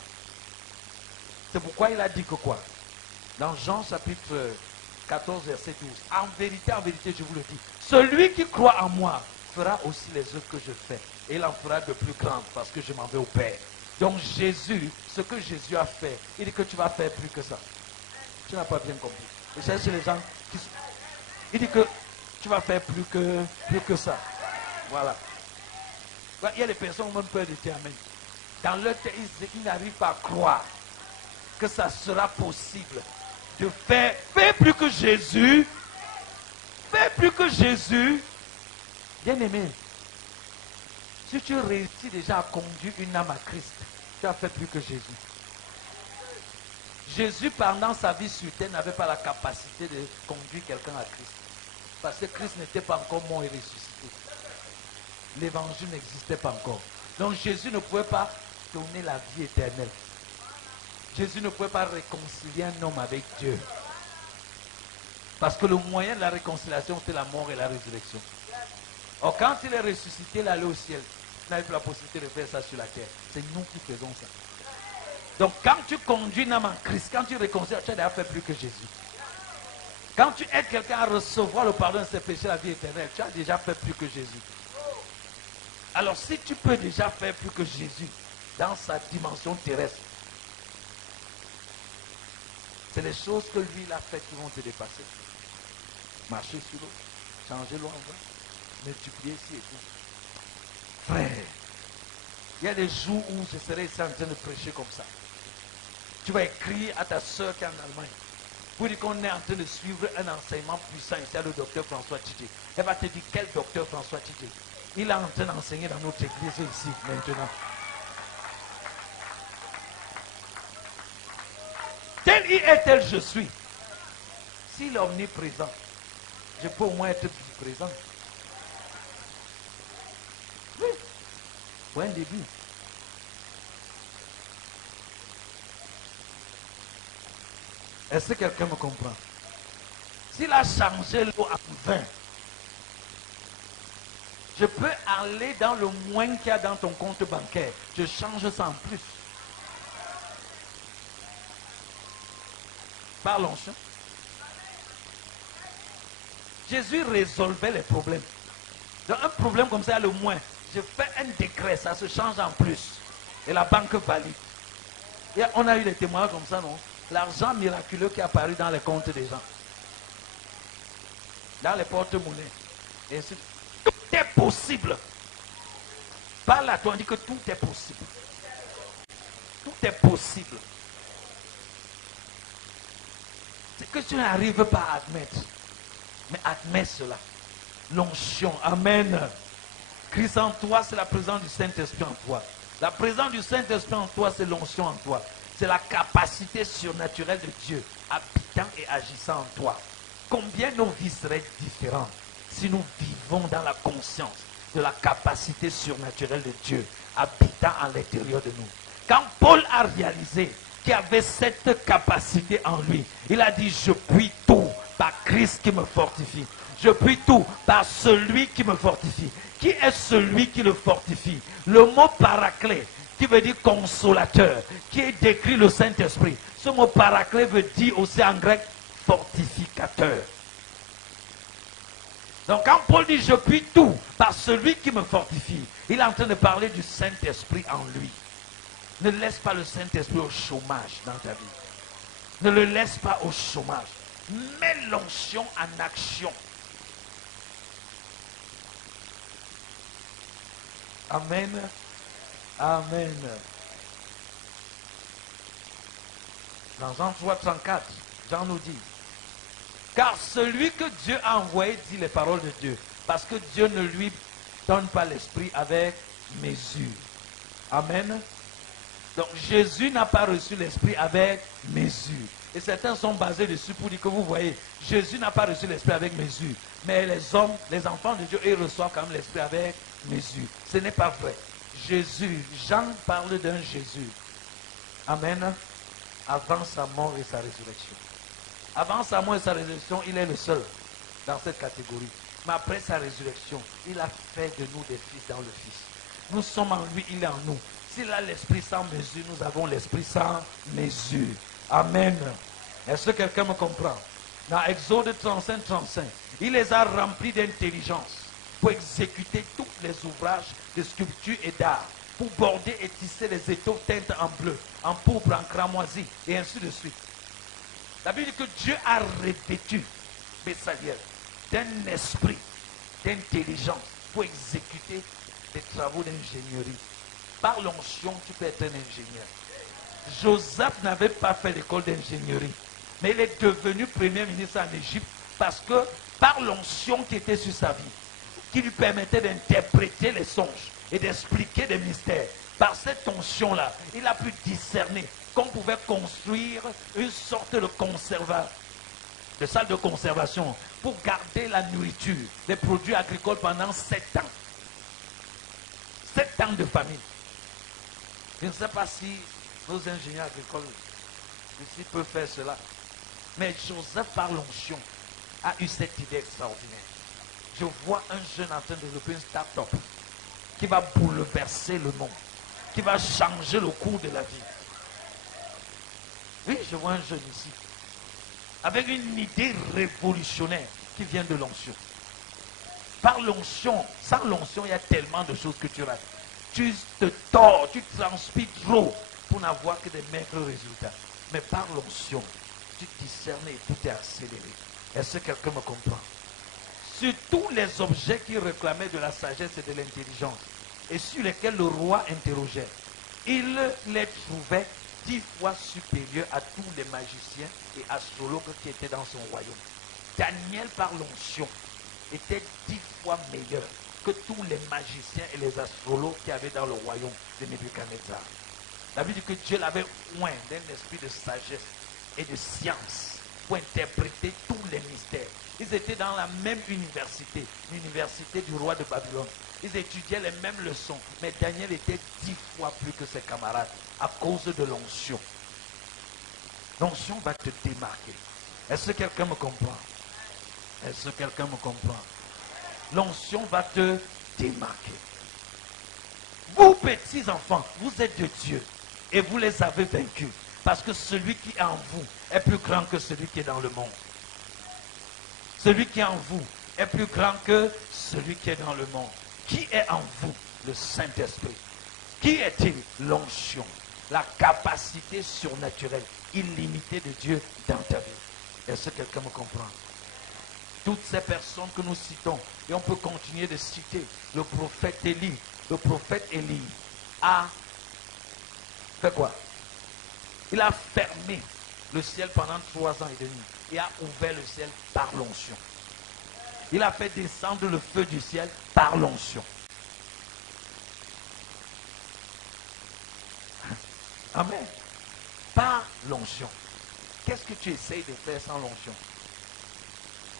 C'est pourquoi il a dit que quoi? Dans Jean chapitre 14, verset 12. En vérité, je vous le dis, celui qui croit en moi fera aussi les œuvres que je fais. Et il en fera de plus grandes parce que je m'en vais au Père. Donc Jésus, ce que Jésus a fait, il dit que tu vas faire plus que ça. Tu n'as pas bien compris. Et c'est chez les gens qui... Il dit que tu vas faire plus que ça. Voilà. Il y a des personnes qui ont même peur de dire Amen. Dans leur tête, ils n'arrivent pas à croire que ça sera possible de faire plus que Jésus. Faire plus que Jésus. Bien aimé, si tu réussis déjà à conduire une âme à Christ, tu as fait plus que Jésus. Jésus, pendant sa vie sur terre, n'avait pas la capacité de conduire quelqu'un à Christ. Parce que Christ n'était pas encore mort et ressuscité. L'évangile n'existait pas encore. Donc Jésus ne pouvait pas donner la vie éternelle. Jésus ne pouvait pas réconcilier un homme avec Dieu. Parce que le moyen de la réconciliation, c'est la mort et la résurrection. Or, quand il est ressuscité, il allait au ciel. Il n'avait plus la possibilité de faire ça sur la terre. C'est nous qui faisons ça. Donc, quand tu conduis une âme en Christ, quand tu réconcilies, tu as déjà fait plus que Jésus. Quand tu aides quelqu'un à recevoir le pardon de ses péchés, la vie éternelle, tu as déjà fait plus que Jésus. Alors, si tu peux déjà faire plus que Jésus dans sa dimension terrestre, c'est les choses que lui, il a faites qui vont te dépasser. Marcher sur l'eau, changer l'eau en vin, multiplier ici et tout. Frère, il y a des jours où je serai ici en train de prêcher comme ça. Tu vas écrire à ta soeur qui est en Allemagne pour dire qu'on est en train de suivre un enseignement puissant ici à le docteur François Tidjé. Elle va te dire quel docteur François Tidjé? Il est en train d'enseigner dans notre église ici maintenant. tel il est, tel je suis. S'il est omniprésent, je peux au moins être présent. Oui, pour un début. Est-ce que quelqu'un me comprend? S'il a changé l'eau en vin, je peux aller dans le moins qu'il y a dans ton compte bancaire. Je change ça en plus. Par l'onction. Jésus résolvait les problèmes. Dans un problème comme ça, le moins, je fais un décret, ça se change en plus. Et la banque valide. Et on a eu des témoignages comme ça, non? L'argent miraculeux qui est apparu dans les comptes des gens. Dans les porte-monnaies. Et ainsi. Tout est possible. Parle à toi, on dit que tout est possible. Tout est possible. C'est que tu n'arrives pas à admettre. Mais admets cela. L'onction. Amen. Christ en toi, c'est la présence du Saint-Esprit en toi. La présence du Saint-Esprit en toi, c'est l'onction en toi. C'est la capacité surnaturelle de Dieu habitant et agissant en toi. Combien nos vies seraient différentes si nous vivons dans la conscience de la capacité surnaturelle de Dieu habitant à l'intérieur de nous. Quand Paul a réalisé qu'il avait cette capacité en lui, il a dit: je puis tout par Christ qui me fortifie. Je puis tout par celui qui me fortifie. Qui est celui qui le fortifie? Le mot paraclet, qui veut dire consolateur, qui est décrit le Saint-Esprit. Ce mot paraclet veut dire aussi en grec fortificateur. Donc quand Paul dit: je puis tout par celui qui me fortifie, il est en train de parler du Saint-Esprit en lui. Ne laisse pas le Saint-Esprit au chômage dans ta vie. Ne le laisse pas au chômage. Mets l'onction en action. Amen. Amen. Dans Jean 3, 34, Jean nous dit: car celui que Dieu a envoyé dit les paroles de Dieu, parce que Dieu ne lui donne pas l'esprit avec mesure. Amen. Donc Jésus n'a pas reçu l'esprit avec mesure. Et certains sont basés dessus pour dire que vous voyez, Jésus n'a pas reçu l'esprit avec mesure. Mais les hommes, les enfants de Dieu, ils reçoivent quand même l'esprit avec mesure. Ce n'est pas vrai. Jésus, Jean parle d'un Jésus. Amen. Avant sa mort et sa résurrection. Avant sa mort et sa résurrection, il est le seul dans cette catégorie. Mais après sa résurrection, il a fait de nous des fils dans le Fils. Nous sommes en lui, il est en nous. S'il a l'esprit sans mesure, nous avons l'esprit sans mesure. Amen. Est-ce que quelqu'un me comprend? Dans Exode 35, 35, il les a remplis d'intelligence pour exécuter tous les ouvrages de sculpture et d'art, pour border et tisser les étoffes teintes en bleu, en pourpre, en cramoisi, et ainsi de suite. La Bible dit que Dieu a revêtu Bessaliel d'un esprit d'intelligence pour exécuter des travaux d'ingénierie. Par l'onction, tu peux être un ingénieur. Joseph n'avait pas fait l'école d'ingénierie, mais il est devenu premier ministre en Égypte parce que par l'onction qui était sur sa vie, qui lui permettait d'interpréter les songes et d'expliquer des mystères, par cette onction-là, il a pu discerner qu'on pouvait construire une sorte de de salle de conservation pour garder la nourriture, les produits agricoles pendant 7 ans. 7 ans de famine. Je ne sais pas si nos ingénieurs agricoles ici peuvent faire cela. Mais Joseph, par l'onction, a eu cette idée extraordinaire. Je vois un jeune en train de développer une start-up qui va bouleverser le monde, qui va changer le cours de la vie. Oui, je vois un jeune ici, avec une idée révolutionnaire qui vient de l'onction. Par l'onction, sans l'onction, il y a tellement de choses que tu rates. Tu te tords, tu transpires trop pour n'avoir que des maigres résultats. Mais par l'onction, tu discernes et tout est accéléré. Est-ce que quelqu'un me comprend? Sur tous les objets qui réclamaient de la sagesse et de l'intelligence, et sur lesquels le roi interrogeait, il les trouvait 10 fois supérieurs à tous les magiciens et astrologues qui étaient dans son royaume. Daniel, par l'onction, était 10 fois meilleur que tous les magiciens et les astrologues qui avaient dans le royaume de Nebuchadnezzar. La Bible dit que Dieu l'avait oint d'un esprit de sagesse et de science pour interpréter tous les mystères. Ils étaient dans la même université, l'université du roi de Babylone. Ils étudiaient les mêmes leçons, mais Daniel était 10 fois plus que ses camarades à cause de l'onction. L'onction va te démarquer. Est-ce que quelqu'un me comprend? Est-ce que quelqu'un me comprend? L'onction va te démarquer. Vous, petits enfants, vous êtes de Dieu et vous les avez vaincus. Parce que celui qui est en vous est plus grand que celui qui est dans le monde. Celui qui est en vous est plus grand que celui qui est dans le monde. Qui est en vous? Le Saint-Esprit. Qui est-il? L'onction. La capacité surnaturelle, illimitée de Dieu dans ta vie. Est-ce que quelqu'un me comprend? Toutes ces personnes que nous citons, et on peut continuer de citer, le prophète Élie a fait quoi? Il a fermé le ciel pendant 3 ans et demi et a ouvert le ciel par l'onction. Il a fait descendre le feu du ciel par l'onction. Amen. Par l'onction. Qu'est-ce que tu essayes de faire sans l'onction?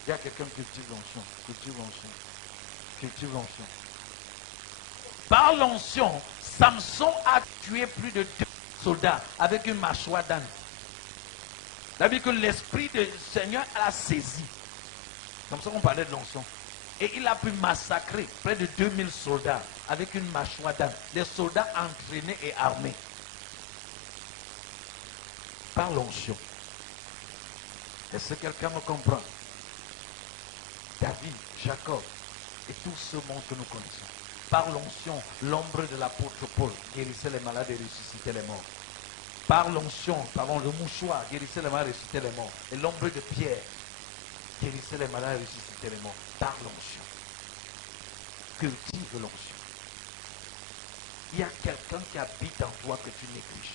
Il y a quelqu'un qui cultive l'onction. Cultive l'onction. Cultive l'onction. Par l'onction, Samson a tué plus de 2 soldats avec une mâchoire d'âne. C'est-à-dire que l'esprit du Seigneur l'a saisi. Comme ça on parlait de l'onction. Et il a pu massacrer près de 2000 soldats avec une mâchoire d'âne. Des soldats entraînés et armés. Par l'onction. Est-ce que quelqu'un me comprend? David, Jacob et tout ce monde que nous connaissons. Par l'onction, l'ombre de l'apôtre Paul guérissait les malades et ressuscitait les morts. Par l'onction, le mouchoir guérissait les malades et ressuscitait les morts. Et l'ombre de Pierre guérissait les malades et ressuscitait les morts. Par l'onction. Cultive l'onction. Il y a quelqu'un qui habite en toi que tu négliges.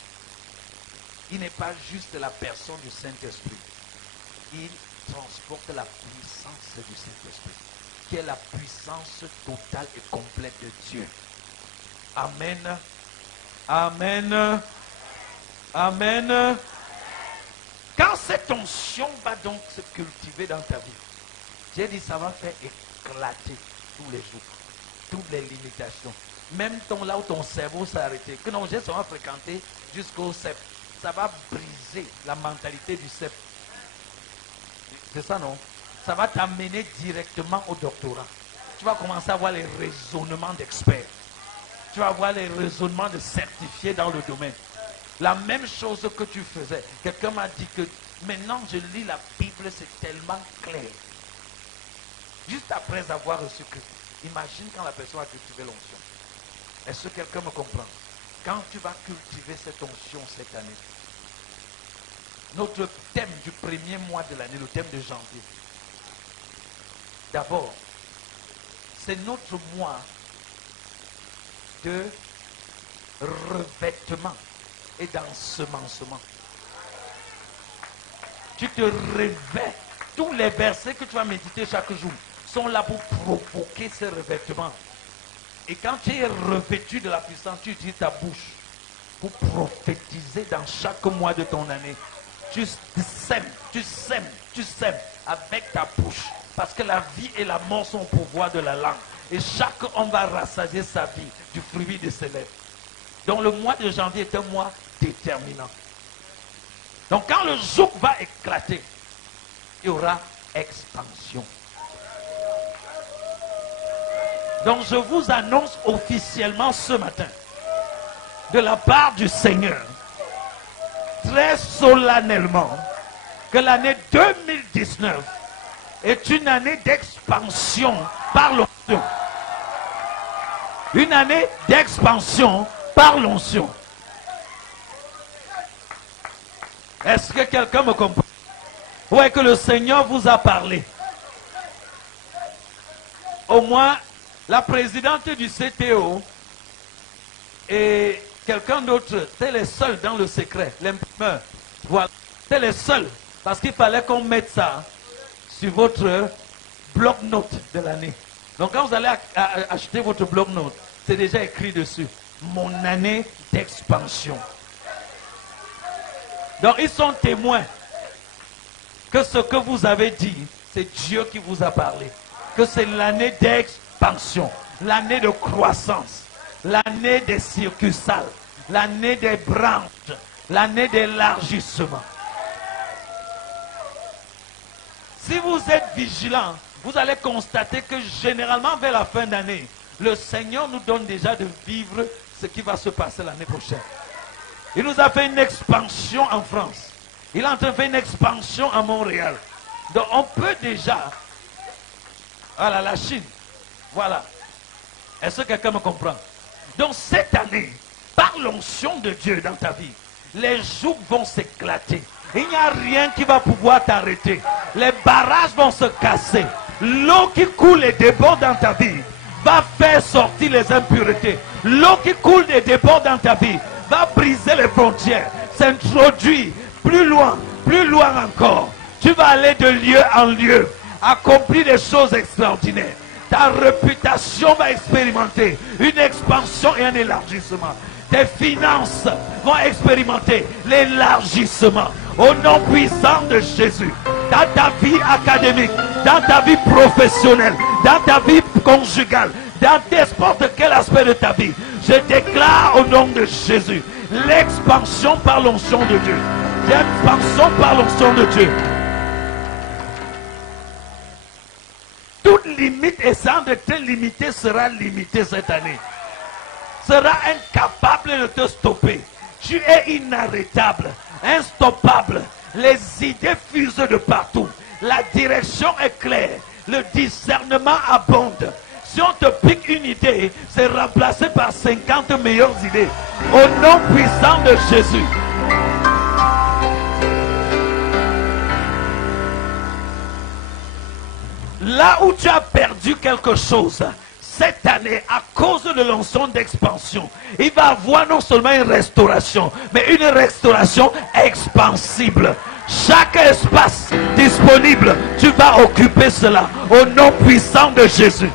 Il n'est pas juste la personne du Saint-Esprit. Il transporte la puissance du Saint-Esprit, qui est la puissance totale et complète de Dieu. Amen. Amen. Amen. Quand cette onction va donc se cultiver dans ta vie, j'ai dit ça va faire éclater tous les jours, toutes les limitations. Même là où ton cerveau s'est arrêté, que non, j'ai seulement fréquenté jusqu'au CEP. Ça va briser la mentalité du CEP. C'est ça, non? Ça va t'amener directement au doctorat. Tu vas commencer à avoir les raisonnements d'experts. Tu vas avoir les raisonnements de certifiés dans le domaine. La même chose que tu faisais. Quelqu'un m'a dit que maintenant je lis la Bible, c'est tellement clair. Juste après avoir reçu Christ. Imagine quand la personne a cultivé l'onction. Est-ce que quelqu'un me comprend? Quand tu vas cultiver cette onction cette année, notre thème du premier mois de l'année, le thème de janvier, d'abord, c'est notre mois de revêtement et d'ensemencement. Tu te revêts. Tous les versets que tu vas méditer chaque jour sont là pour provoquer ce revêtement. Et quand tu es revêtu de la puissance, tu utilises ta bouche pour prophétiser dans chaque mois de ton année. Tu sèmes, tu sèmes, tu sèmes avec ta bouche. Parce que la vie et la mort sont au pouvoir de la langue. Et chaque homme va rassasier sa vie du fruit de ses lèvres. Donc le mois de janvier est un mois déterminant. Donc quand le joug va éclater, il y aura expansion. Donc je vous annonce officiellement ce matin, de la part du Seigneur, très solennellement, que l'année 2019 est une année d'expansion par l'onction. Une année d'expansion par l'onction. Est-ce que quelqu'un me comprend? Ouais, que le Seigneur vous a parlé. Au moins, la présidente du CTO et quelqu'un d'autre, c'est les seuls dans le secret, l'imprimeur. Voilà, c'est les seuls. Parce qu'il fallait qu'on mette ça sur votre bloc-notes de l'année. Donc quand vous allez acheter votre bloc-notes, c'est déjà écrit dessus. Mon année d'expansion. Donc ils sont témoins que ce que vous avez dit, c'est Dieu qui vous a parlé. Que c'est l'année d'expansion, l'année de croissance, l'année des circunsales, l'année des branches, l'année d'élargissement. Si vous êtes vigilant, vous allez constater que généralement vers la fin d'année, le Seigneur nous donne déjà de vivre ce qui va se passer l'année prochaine. Il nous a fait une expansion en France. Il est en train de faire une expansion à Montréal. Donc on peut déjà... Voilà, la Chine. Voilà. Est-ce que quelqu'un me comprend? Donc cette année, par l'onction de Dieu dans ta vie, les jours vont s'éclater. Il n'y a rien qui va pouvoir t'arrêter. Les barrages vont se casser. L'eau qui coule et déborde dans ta vie va faire sortir les impuretés. L'eau qui coule et déborde dans ta vie va briser les frontières, s'introduire plus loin encore. Tu vas aller de lieu en lieu, accomplir des choses extraordinaires. Ta réputation va expérimenter une expansion et un élargissement. Tes finances vont expérimenter l'élargissement au nom puissant de Jésus. Dans ta vie académique, dans ta vie professionnelle, dans ta vie conjugale, dans n'importe quel aspect de ta vie, je déclare au nom de Jésus l'expansion par l'onction de Dieu. L'expansion par l'onction de Dieu. Toute limite essayant de te limiter sera limitée cette année. Sera incapable de te stopper. Tu es inarrêtable, instoppable. Les idées fusent de partout. La direction est claire. Le discernement abonde. Si on te pique une idée, c'est remplacé par 50 meilleures idées. Au nom puissant de Jésus. Là où tu as perdu quelque chose, cette année, à cause de l'onction d'expansion, il va avoir non seulement une restauration, mais une restauration expansible. Chaque espace disponible, tu vas occuper cela au nom puissant de Jésus.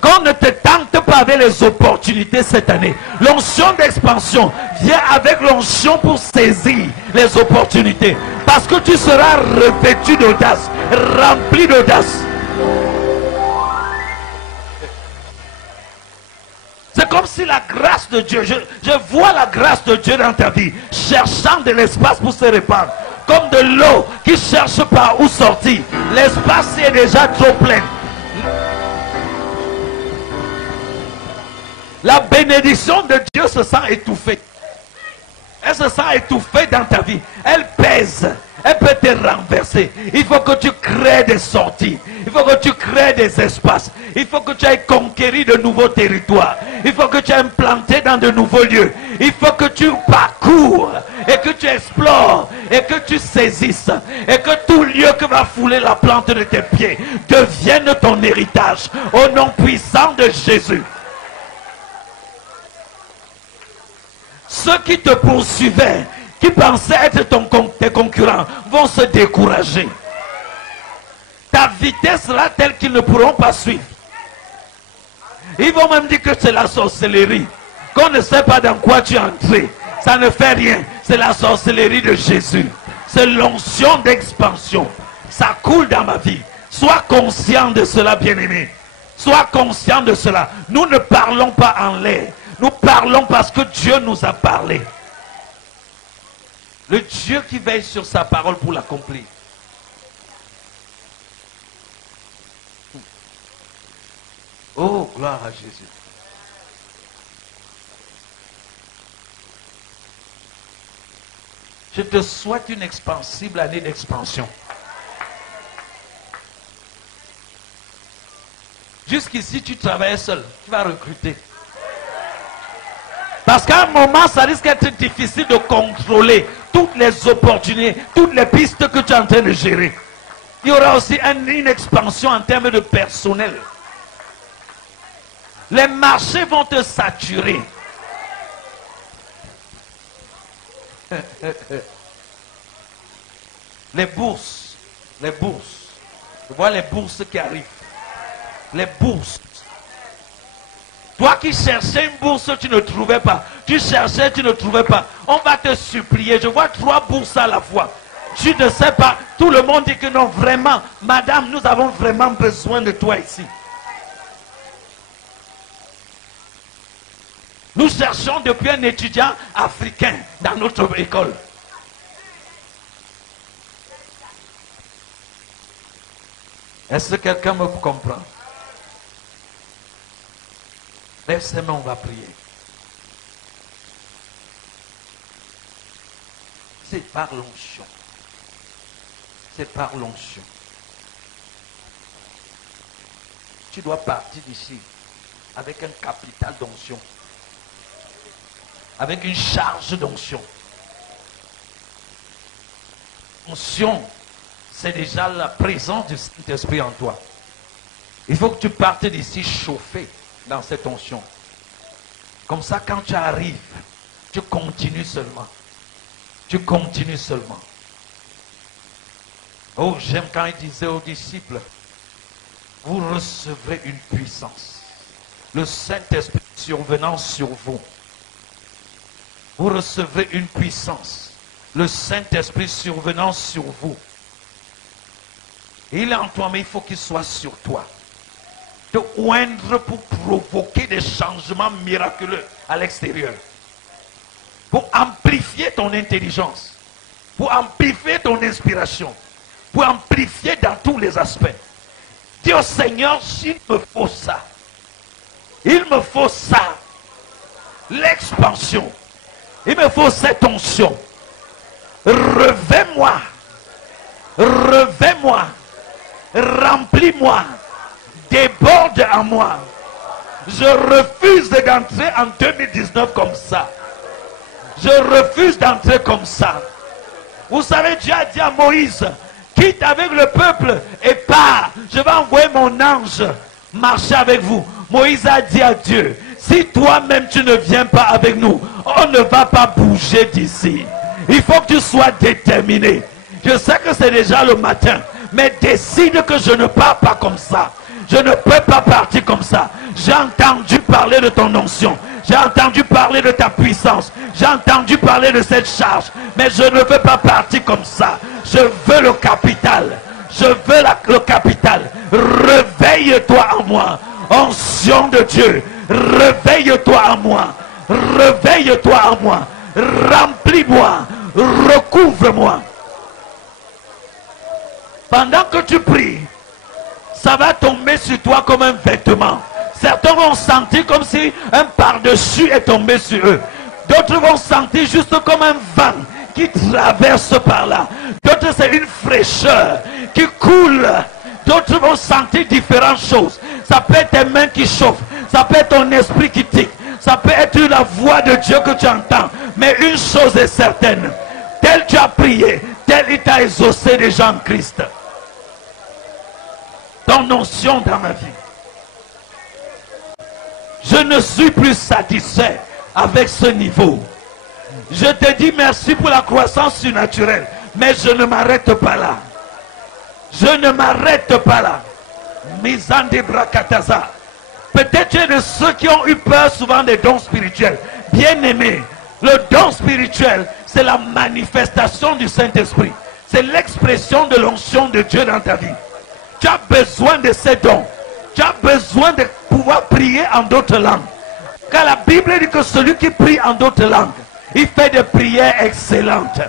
Qu'on ne te tente pas avec les opportunités cette année. L'onction d'expansion vient avec l'onction pour saisir les opportunités. Parce que tu seras revêtu d'audace, rempli d'audace. C'est comme si la grâce de Dieu, je vois la grâce de Dieu dans ta vie, cherchant de l'espace pour se répandre. Comme de l'eau qui cherche par où sortir. L'espace est déjà trop plein. La bénédiction de Dieu se sent étouffée. Elle se sent étouffée dans ta vie. Elle pèse. Elle peut te renverser. Il faut que tu crées des sorties. Il faut que tu crées des espaces. Il faut que tu ailles conquérir de nouveaux territoires. Il faut que tu ailles implanter dans de nouveaux lieux. Il faut que tu parcours et que tu explores et que tu saisisses. Et que tout lieu que va fouler la plante de tes pieds devienne ton héritage. Au nom puissant de Jésus. Ceux qui te poursuivaient, qui pensaient être tes concurrents, vont se décourager. Ta vitesse sera telle qu'ils ne pourront pas suivre. Ils vont même dire que c'est la sorcellerie. Qu'on ne sait pas dans quoi tu es entré. Ça ne fait rien. C'est la sorcellerie de Jésus. C'est l'onction d'expansion. Ça coule dans ma vie. Sois conscient de cela, bien-aimé. Sois conscient de cela. Nous ne parlons pas en l'air. Nous parlons parce que Dieu nous a parlé. Le Dieu qui veille sur sa parole pour l'accomplir. Oh, gloire à Jésus. Je te souhaite une expansible année d'expansion. Jusqu'ici, tu travaillais seul. Tu vas recruter. Parce qu'à un moment, ça risque d'être difficile de contrôler toutes les opportunités, toutes les pistes que tu es en train de gérer. Il y aura aussi une expansion en termes de personnel. Les marchés vont te saturer. Les bourses. Tu vois les bourses qui arrivent. Les bourses. Toi qui cherchais une bourse, tu ne trouvais pas. Tu cherchais, tu ne trouvais pas. On va te supplier. Je vois 3 bourses à la fois. Tu ne sais pas. Tout le monde dit que non, vraiment. Madame, nous avons vraiment besoin de toi ici. Nous cherchons depuis un étudiant africain dans notre école. Est-ce que quelqu'un me comprend? Lève ses mains, on va prier. C'est par l'onction. C'est par l'onction. Tu dois partir d'ici avec un capital d'onction. Avec une charge d'onction. Onction, c'est déjà la présence du Saint-Esprit en toi. Il faut que tu partes d'ici chauffé dans cette onction. Comme ça, quand tu arrives, tu continues seulement. Tu continues seulement. Oh, j'aime quand il disait aux disciples, vous recevrez une puissance. Le Saint-Esprit survenant sur vous. Vous recevrez une puissance. Le Saint-Esprit survenant sur vous. Il est en toi, mais il faut qu'il soit sur toi. Te oindre pour provoquer des changements miraculeux à l'extérieur. Pour amplifier ton intelligence. Pour amplifier ton inspiration. Pour amplifier dans tous les aspects. Dis au Seigneur, s'il me faut ça. Il me faut ça. L'expansion. Il me faut cette onction. Revais-moi. Revais-moi. Remplis-moi. Déborde en moi. Je refuse d'entrer en 2019 comme ça. Je refuse d'entrer comme ça. Vous savez, Dieu a dit à Moïse, quitte avec le peuple et pars. Je vais envoyer mon ange marcher avec vous. Moïse a dit à Dieu, si toi-même tu ne viens pas avec nous, on ne va pas bouger d'ici. Il faut que tu sois déterminé. Je sais que c'est déjà le matin, mais décide que je ne pars pas comme ça. Je ne peux pas partir comme ça. J'ai entendu parler de ton onction. J'ai entendu parler de ta puissance. J'ai entendu parler de cette charge. Mais je ne veux pas partir comme ça. Je veux le capital. Je veux le capital. Réveille-toi en moi. Onction de Dieu. Réveille-toi en moi. Réveille-toi en moi. Remplis-moi. Recouvre-moi. Pendant que tu pries, ça va tomber sur toi comme un vêtement. Certains vont sentir comme si un par-dessus est tombé sur eux. D'autres vont sentir juste comme un vent qui traverse par là. D'autres, c'est une fraîcheur qui coule. D'autres vont sentir différentes choses. Ça peut être tes mains qui chauffent. Ça peut être ton esprit qui tique. Ça peut être la voix de Dieu que tu entends. Mais une chose est certaine. Tel tu as prié, tel il t'a exaucé déjà en Christ. Ton onction dans ma vie. Je ne suis plus satisfait avec ce niveau. Je te dis merci pour la croissance surnaturelle. Mais je ne m'arrête pas là. Je ne m'arrête pas là. Misande Brakataza. Peut-être tu es de ceux qui ont eu peur souvent des dons spirituels. Bien aimé, le don spirituel, c'est la manifestation du Saint-Esprit. C'est l'expression de l'onction de Dieu dans ta vie. Tu as besoin de ces dons. Tu as besoin de pouvoir prier en d'autres langues. Car la Bible dit que celui qui prie en d'autres langues, il fait des prières excellentes.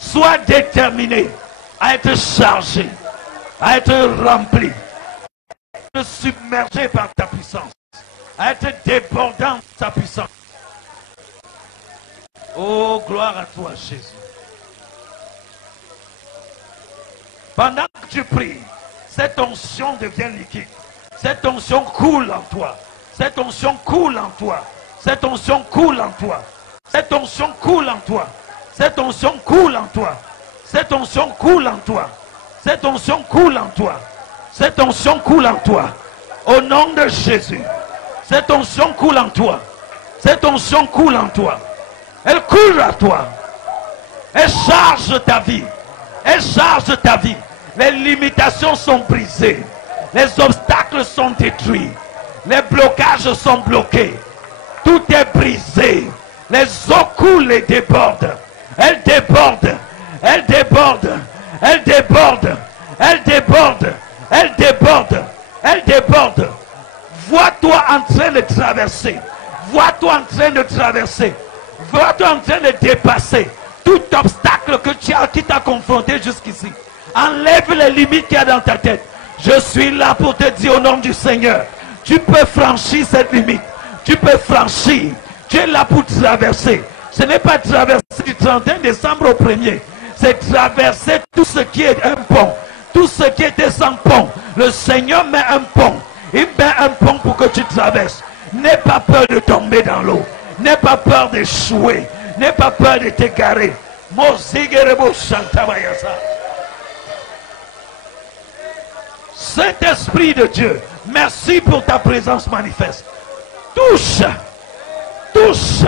Sois déterminé à être chargé, à être rempli, à être submergé par ta puissance, à être débordant de ta puissance. Oh, gloire à toi, Jésus. Pendant que tu pries, cette onction devient liquide. Cette onction coule en toi. Cette onction coule en toi. Cette onction coule en toi. Cette onction coule en toi. Cette onction coule en toi. Cette onction coule en toi. Cette onction coule en toi. Cette onction coule en toi. Au nom de Jésus. Cette onction coule en toi. Cette onction coule en toi. Elle coule à toi. Elle charge ta vie. Elle charge ta vie. Les limitations sont brisées. Les obstacles sont détruits. Les blocages sont bloqués. Tout est brisé. Les eaux coulent et débordent. Elles débordent. Elles débordent. Elles débordent. Elles débordent. Elles débordent. Elles débordent. Vois-toi en train de traverser. Vois-toi en train de traverser. Vois-toi en train de dépasser tout obstacle qui t'a confronté jusqu'ici. Enlève les limites qu'il y a dans ta tête. Je suis là pour te dire au nom du Seigneur, tu peux franchir cette limite. Tu peux franchir. Tu es là pour traverser. Ce n'est pas traverser du 31 décembre au 1er. C'est traverser tout ce qui est un pont. Tout ce qui était sans pont. Le Seigneur met un pont. Il met un pont pour que tu traverses. N'aie pas peur de tomber dans l'eau. N'aie pas peur d'échouer. N'aie pas peur de t'égarer. Saint-Esprit de Dieu, merci pour ta présence manifeste. Touche, touche,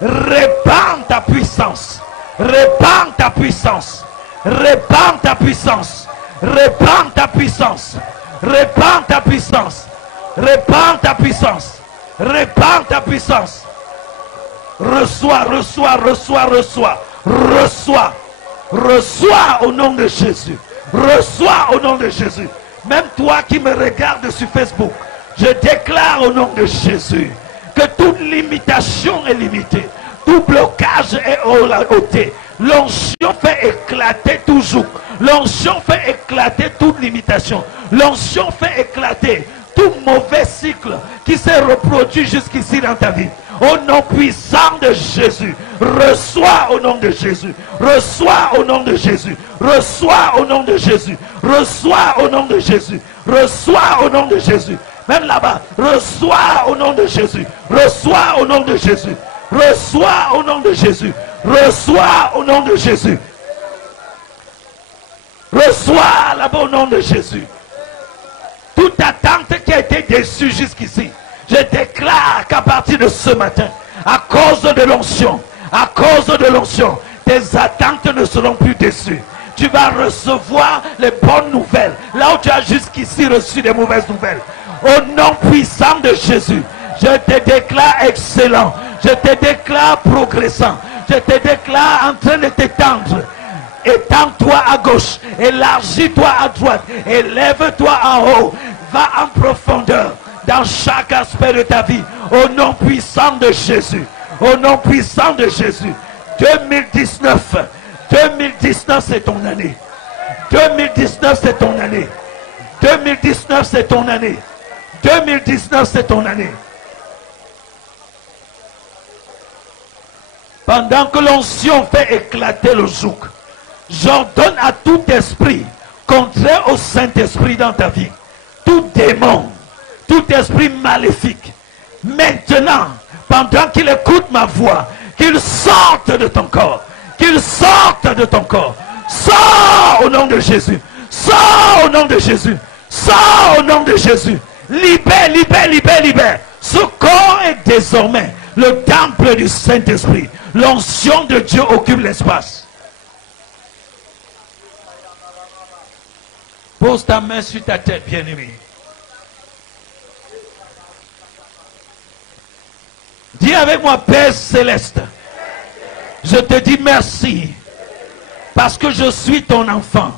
répands ta puissance, répands ta puissance, répands ta puissance, répands ta puissance, répands ta puissance, répands ta puissance, répands ta puissance. Reçois, reçois, reçois, reçois, reçois, reçois au nom de Jésus, reçois au nom de Jésus. Même toi qui me regardes sur Facebook, je déclare au nom de Jésus que toute limitation est limitée, tout blocage est ôté. L'onction fait éclater tout joug, l'onction fait éclater toute limitation, l'onction fait éclater tout mauvais cycle qui s'est reproduit jusqu'ici dans ta vie. Au nom puissant de Jésus, reçois au nom de Jésus, reçois au nom de Jésus, reçois au nom de Jésus, reçois au nom de Jésus, reçois au nom de Jésus. Même là-bas, reçois au nom de Jésus, reçois au nom de Jésus, reçois au nom de Jésus, reçois au nom de Jésus, reçois là-bas au nom de Jésus. Toute attente qui a été déçue jusqu'ici, je déclare qu'à partir de ce matin, à cause de l'onction, tes attentes ne seront plus déçues. Tu vas recevoir les bonnes nouvelles, là où tu as jusqu'ici reçu des mauvaises nouvelles. Au nom puissant de Jésus, je te déclare excellent, je te déclare progressant, je te déclare en train de t'étendre. Étends-toi à gauche, élargis-toi à droite, élève-toi en haut, va en profondeur dans chaque aspect de ta vie, au nom puissant de Jésus, au nom puissant de Jésus. 2019 c'est ton année, 2019 c'est ton année, 2019 c'est ton année, 2019 c'est ton année. Pendant que l'onction fait éclater le joug, j'ordonne à tout esprit contraire au Saint-Esprit dans ta vie, tout démon, tout esprit maléfique, maintenant, pendant qu'il écoute ma voix, qu'il sorte de ton corps, qu'il sorte de ton corps. Sors au nom de Jésus, sors au nom de Jésus, sors au nom de Jésus. Libère, libère, libère, libère. Ce corps est désormais le temple du Saint-Esprit. L'onction de Dieu occupe l'espace. Pose ta main sur ta tête, bien-aimé. Dis avec moi, Père Céleste, je te dis merci parce que je suis ton enfant,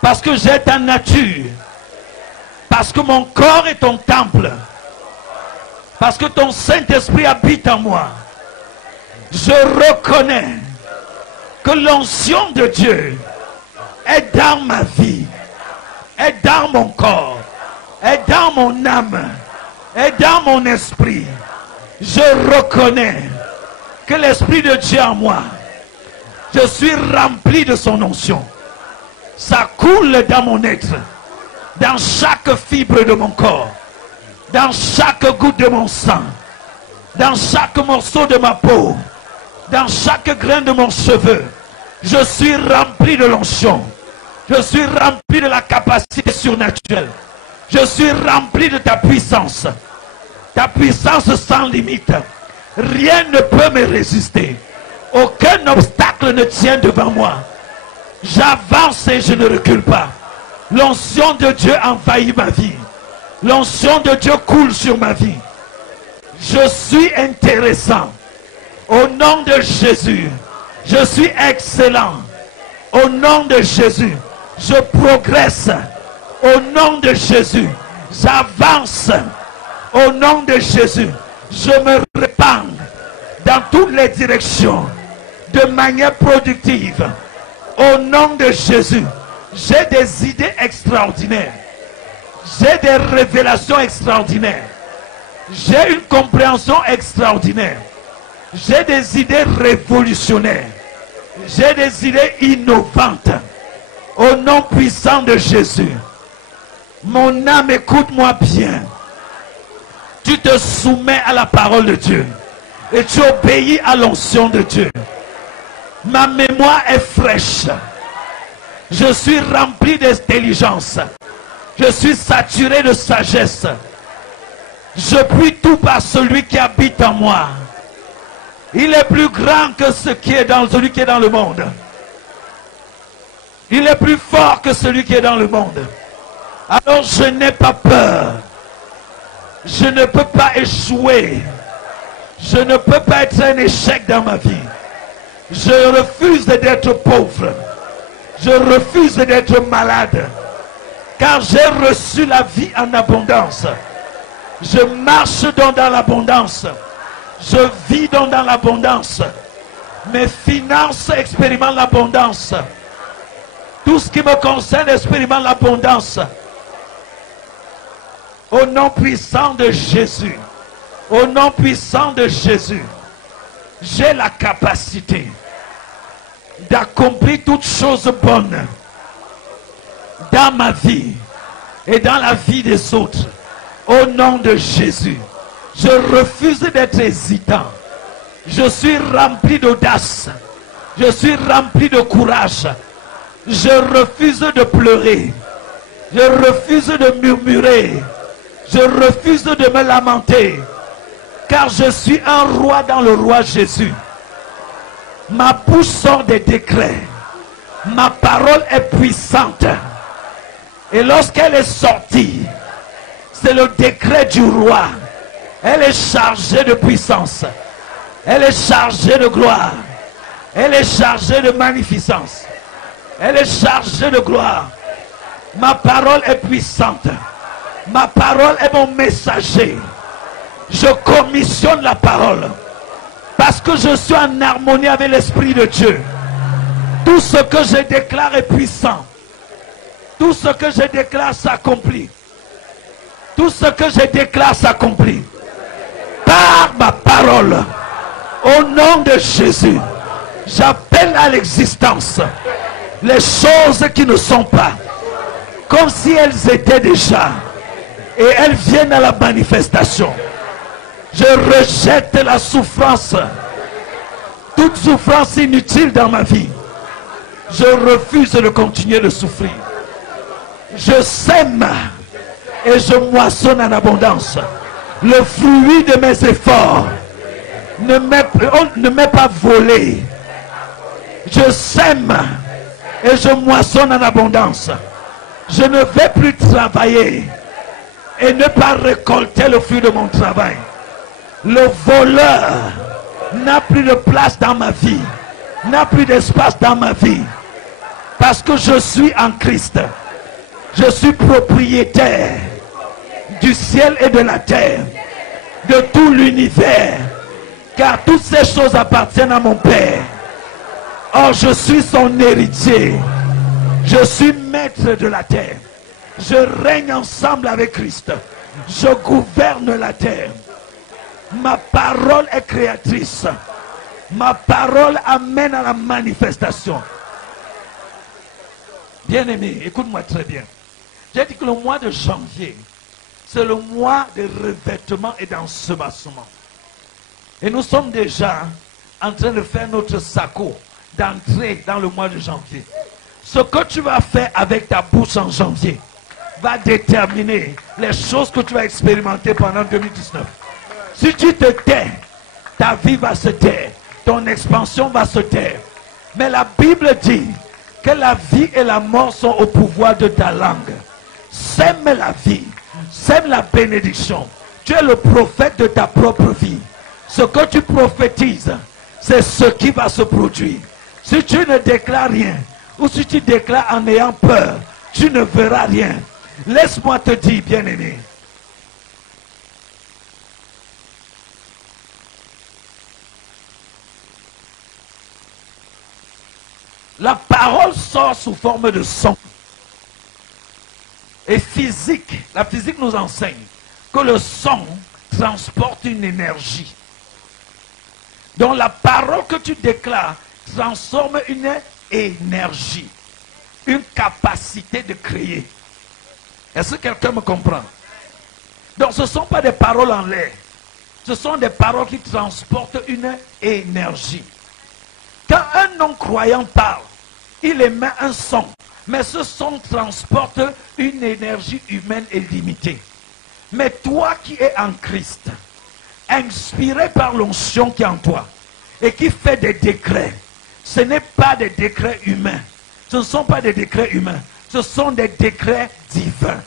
parce que j'ai ta nature, parce que mon corps est ton temple, parce que ton Saint-Esprit habite en moi. Je reconnais que l'onction de Dieu est dans ma vie, est dans mon corps, est dans mon âme, est dans mon esprit. Je reconnais que l'Esprit de Dieu en moi, je suis rempli de son onction. Ça coule dans mon être, dans chaque fibre de mon corps, dans chaque goutte de mon sang, dans chaque morceau de ma peau, dans chaque grain de mon cheveu. Je suis rempli de l'onction. Je suis rempli de la capacité surnaturelle. Je suis rempli de ta puissance. Ta puissance sans limite. Rien ne peut me résister. Aucun obstacle ne tient devant moi. J'avance et je ne recule pas. L'onction de Dieu envahit ma vie. L'onction de Dieu coule sur ma vie. Je suis intéressant. Au nom de Jésus. Je suis excellent. Au nom de Jésus. Je progresse. Au nom de Jésus. J'avance. Au nom de Jésus. Je me répands dans toutes les directions de manière productive. Au nom de Jésus. J'ai des idées extraordinaires. J'ai des révélations extraordinaires. J'ai une compréhension extraordinaire. J'ai des idées révolutionnaires. J'ai des idées innovantes. Au nom puissant de Jésus. Mon âme, écoute-moi bien. Tu te soumets à la parole de Dieu. Et tu obéis à l'onction de Dieu. Ma mémoire est fraîche. Je suis rempli d'intelligence. Je suis saturé de sagesse. Je puis tout par celui qui habite en moi. Il est plus grand que celui qui est dans le monde. Il est plus fort que celui qui est dans le monde. Alors je n'ai pas peur. Je ne peux pas échouer. Je ne peux pas être un échec dans ma vie. Je refuse d'être pauvre. Je refuse d'être malade. Car j'ai reçu la vie en abondance. Je marche donc dans l'abondance. Je vis donc dans l'abondance. Mes finances expérimentent l'abondance. Tout ce qui me concerne expérimente l'abondance. Au nom puissant de Jésus. Au nom puissant de Jésus. J'ai la capacité d'accomplir toutes choses bonnes dans ma vie et dans la vie des autres. Au nom de Jésus. Je refuse d'être hésitant. Je suis rempli d'audace. Je suis rempli de courage. Je refuse de pleurer. Je refuse de murmurer. Je refuse de me lamenter. Car je suis un roi dans le roi Jésus. Ma bouche sort des décrets. Ma parole est puissante. Et lorsqu'elle est sortie, c'est le décret du roi. Elle est chargée de puissance. Elle est chargée de gloire. Elle est chargée de magnificence. Elle est chargée de gloire. Ma parole est puissante. Ma parole est mon messager. Je commissionne la parole. Parce que je suis en harmonie avec l'Esprit de Dieu. Tout ce que je déclare est puissant. Tout ce que je déclare s'accomplit. Tout ce que je déclare s'accomplit. Par ma parole. Au nom de Jésus. J'appelle à l'existence les choses qui ne sont pas. Comme si elles étaient déjà. Et elles viennent à la manifestation. Je rejette la souffrance. Toute souffrance inutile dans ma vie. Je refuse de continuer de souffrir. Je sème et je moissonne en abondance. Le fruit de mes efforts ne m'est pas volé. Je sème et je moissonne en abondance. Je ne vais plus travailler et ne pas récolter le fruit de mon travail. Le voleur n'a plus de place dans ma vie, n'a plus d'espace dans ma vie, parce que je suis en Christ. Je suis propriétaire du ciel et de la terre, de tout l'univers, car toutes ces choses appartiennent à mon Père. Or, je suis son héritier. Je suis maître de la terre. Je règne ensemble avec Christ. Je gouverne la terre. Ma parole est créatrice. Ma parole amène à la manifestation. Bien-aimé, écoute-moi très bien. J'ai dit que le mois de janvier, c'est le mois de revêtement et d'ensemencement. Et nous sommes déjà en train de faire notre sacco d'entrer dans le mois de janvier. Ce que tu vas faire avec ta bouche en janvier va déterminer les choses que tu vas expérimenter pendant 2019. Si tu te tais, ta vie va se taire, ton expansion va se taire. Mais la Bible dit que la vie et la mort sont au pouvoir de ta langue. Sème la vie, sème la bénédiction. Tu es le prophète de ta propre vie. Ce que tu prophétises, c'est ce qui va se produire. Si tu ne déclares rien, ou si tu déclares en ayant peur, tu ne verras rien. Laisse-moi te dire, bien-aimé, la parole sort sous forme de son. Et physique, la physique nous enseigne que le son transporte une énergie. Donc la parole que tu déclares transforme une énergie, une capacité de créer. Est-ce que quelqu'un me comprend? Donc ce ne sont pas des paroles en l'air. Ce sont des paroles qui transportent une énergie. Quand un non-croyant parle, il émet un son. Mais ce son transporte une énergie humaine illimitée. Mais toi qui es en Christ, inspiré par l'onction qui est en toi, et qui fait des décrets, ce n'est pas des décrets humains. Ce ne sont pas des décrets humains. Ce sont des décrets divins.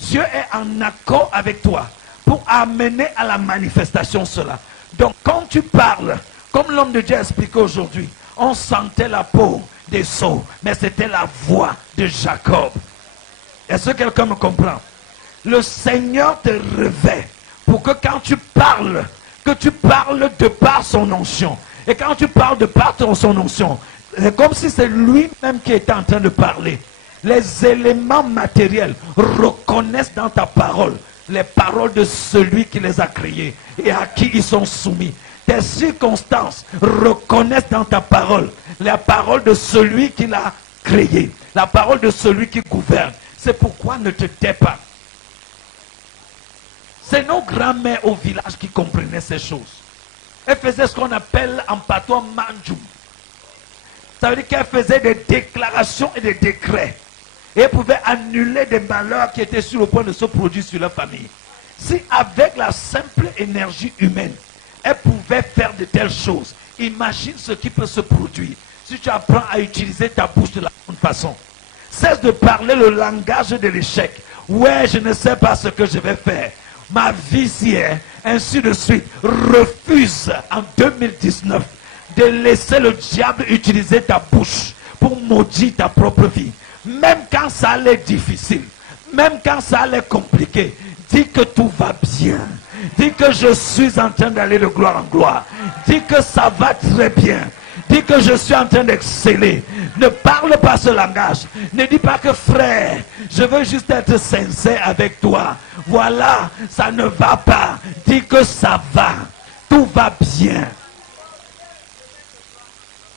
Dieu est en accord avec toi pour amener à la manifestation cela. Donc quand tu parles, comme l'homme de Dieu a expliqué aujourd'hui, on sentait la peau des seaux, mais c'était la voix de Jacob. Est-ce que quelqu'un me comprend? Le Seigneur te revêt pour que quand tu parles, que tu parles de par son onction. Et quand tu parles de par son onction, c'est comme si c'est lui-même qui était en train de parler. Les éléments matériels reconnaissent dans ta parole les paroles de celui qui les a créés et à qui ils sont soumis. Tes circonstances reconnaissent dans ta parole la parole de celui qui l'a créé, la parole de celui qui gouverne. C'est pourquoi ne te tais pas. C'est nos grands-mères au village qui comprenaient ces choses. Elles faisaient ce qu'on appelle en patois manjum. Ça veut dire qu'elles faisaient des déclarations et des décrets. Et elles pouvaient annuler des malheurs qui étaient sur le point de se produire sur leur famille. Si avec la simple énergie humaine, elles pouvaient faire de telles choses, imagine ce qui peut se produire si tu apprends à utiliser ta bouche de la bonne façon. Cesse de parler le langage de l'échec. Ouais, je ne sais pas ce que je vais faire. Ma vie si est, ainsi de suite. Refuse en 2019 de laisser le diable utiliser ta bouche pour maudire ta propre vie. Même quand ça allait difficile, même quand ça allait compliqué, dis que tout va bien. Dis que je suis en train d'aller de gloire en gloire. Dis que ça va très bien. Dis que je suis en train d'exceller. Ne parle pas ce langage. Ne dis pas que frère, je veux juste être sincère avec toi. Voilà, ça ne va pas. Dis que ça va. Tout va bien.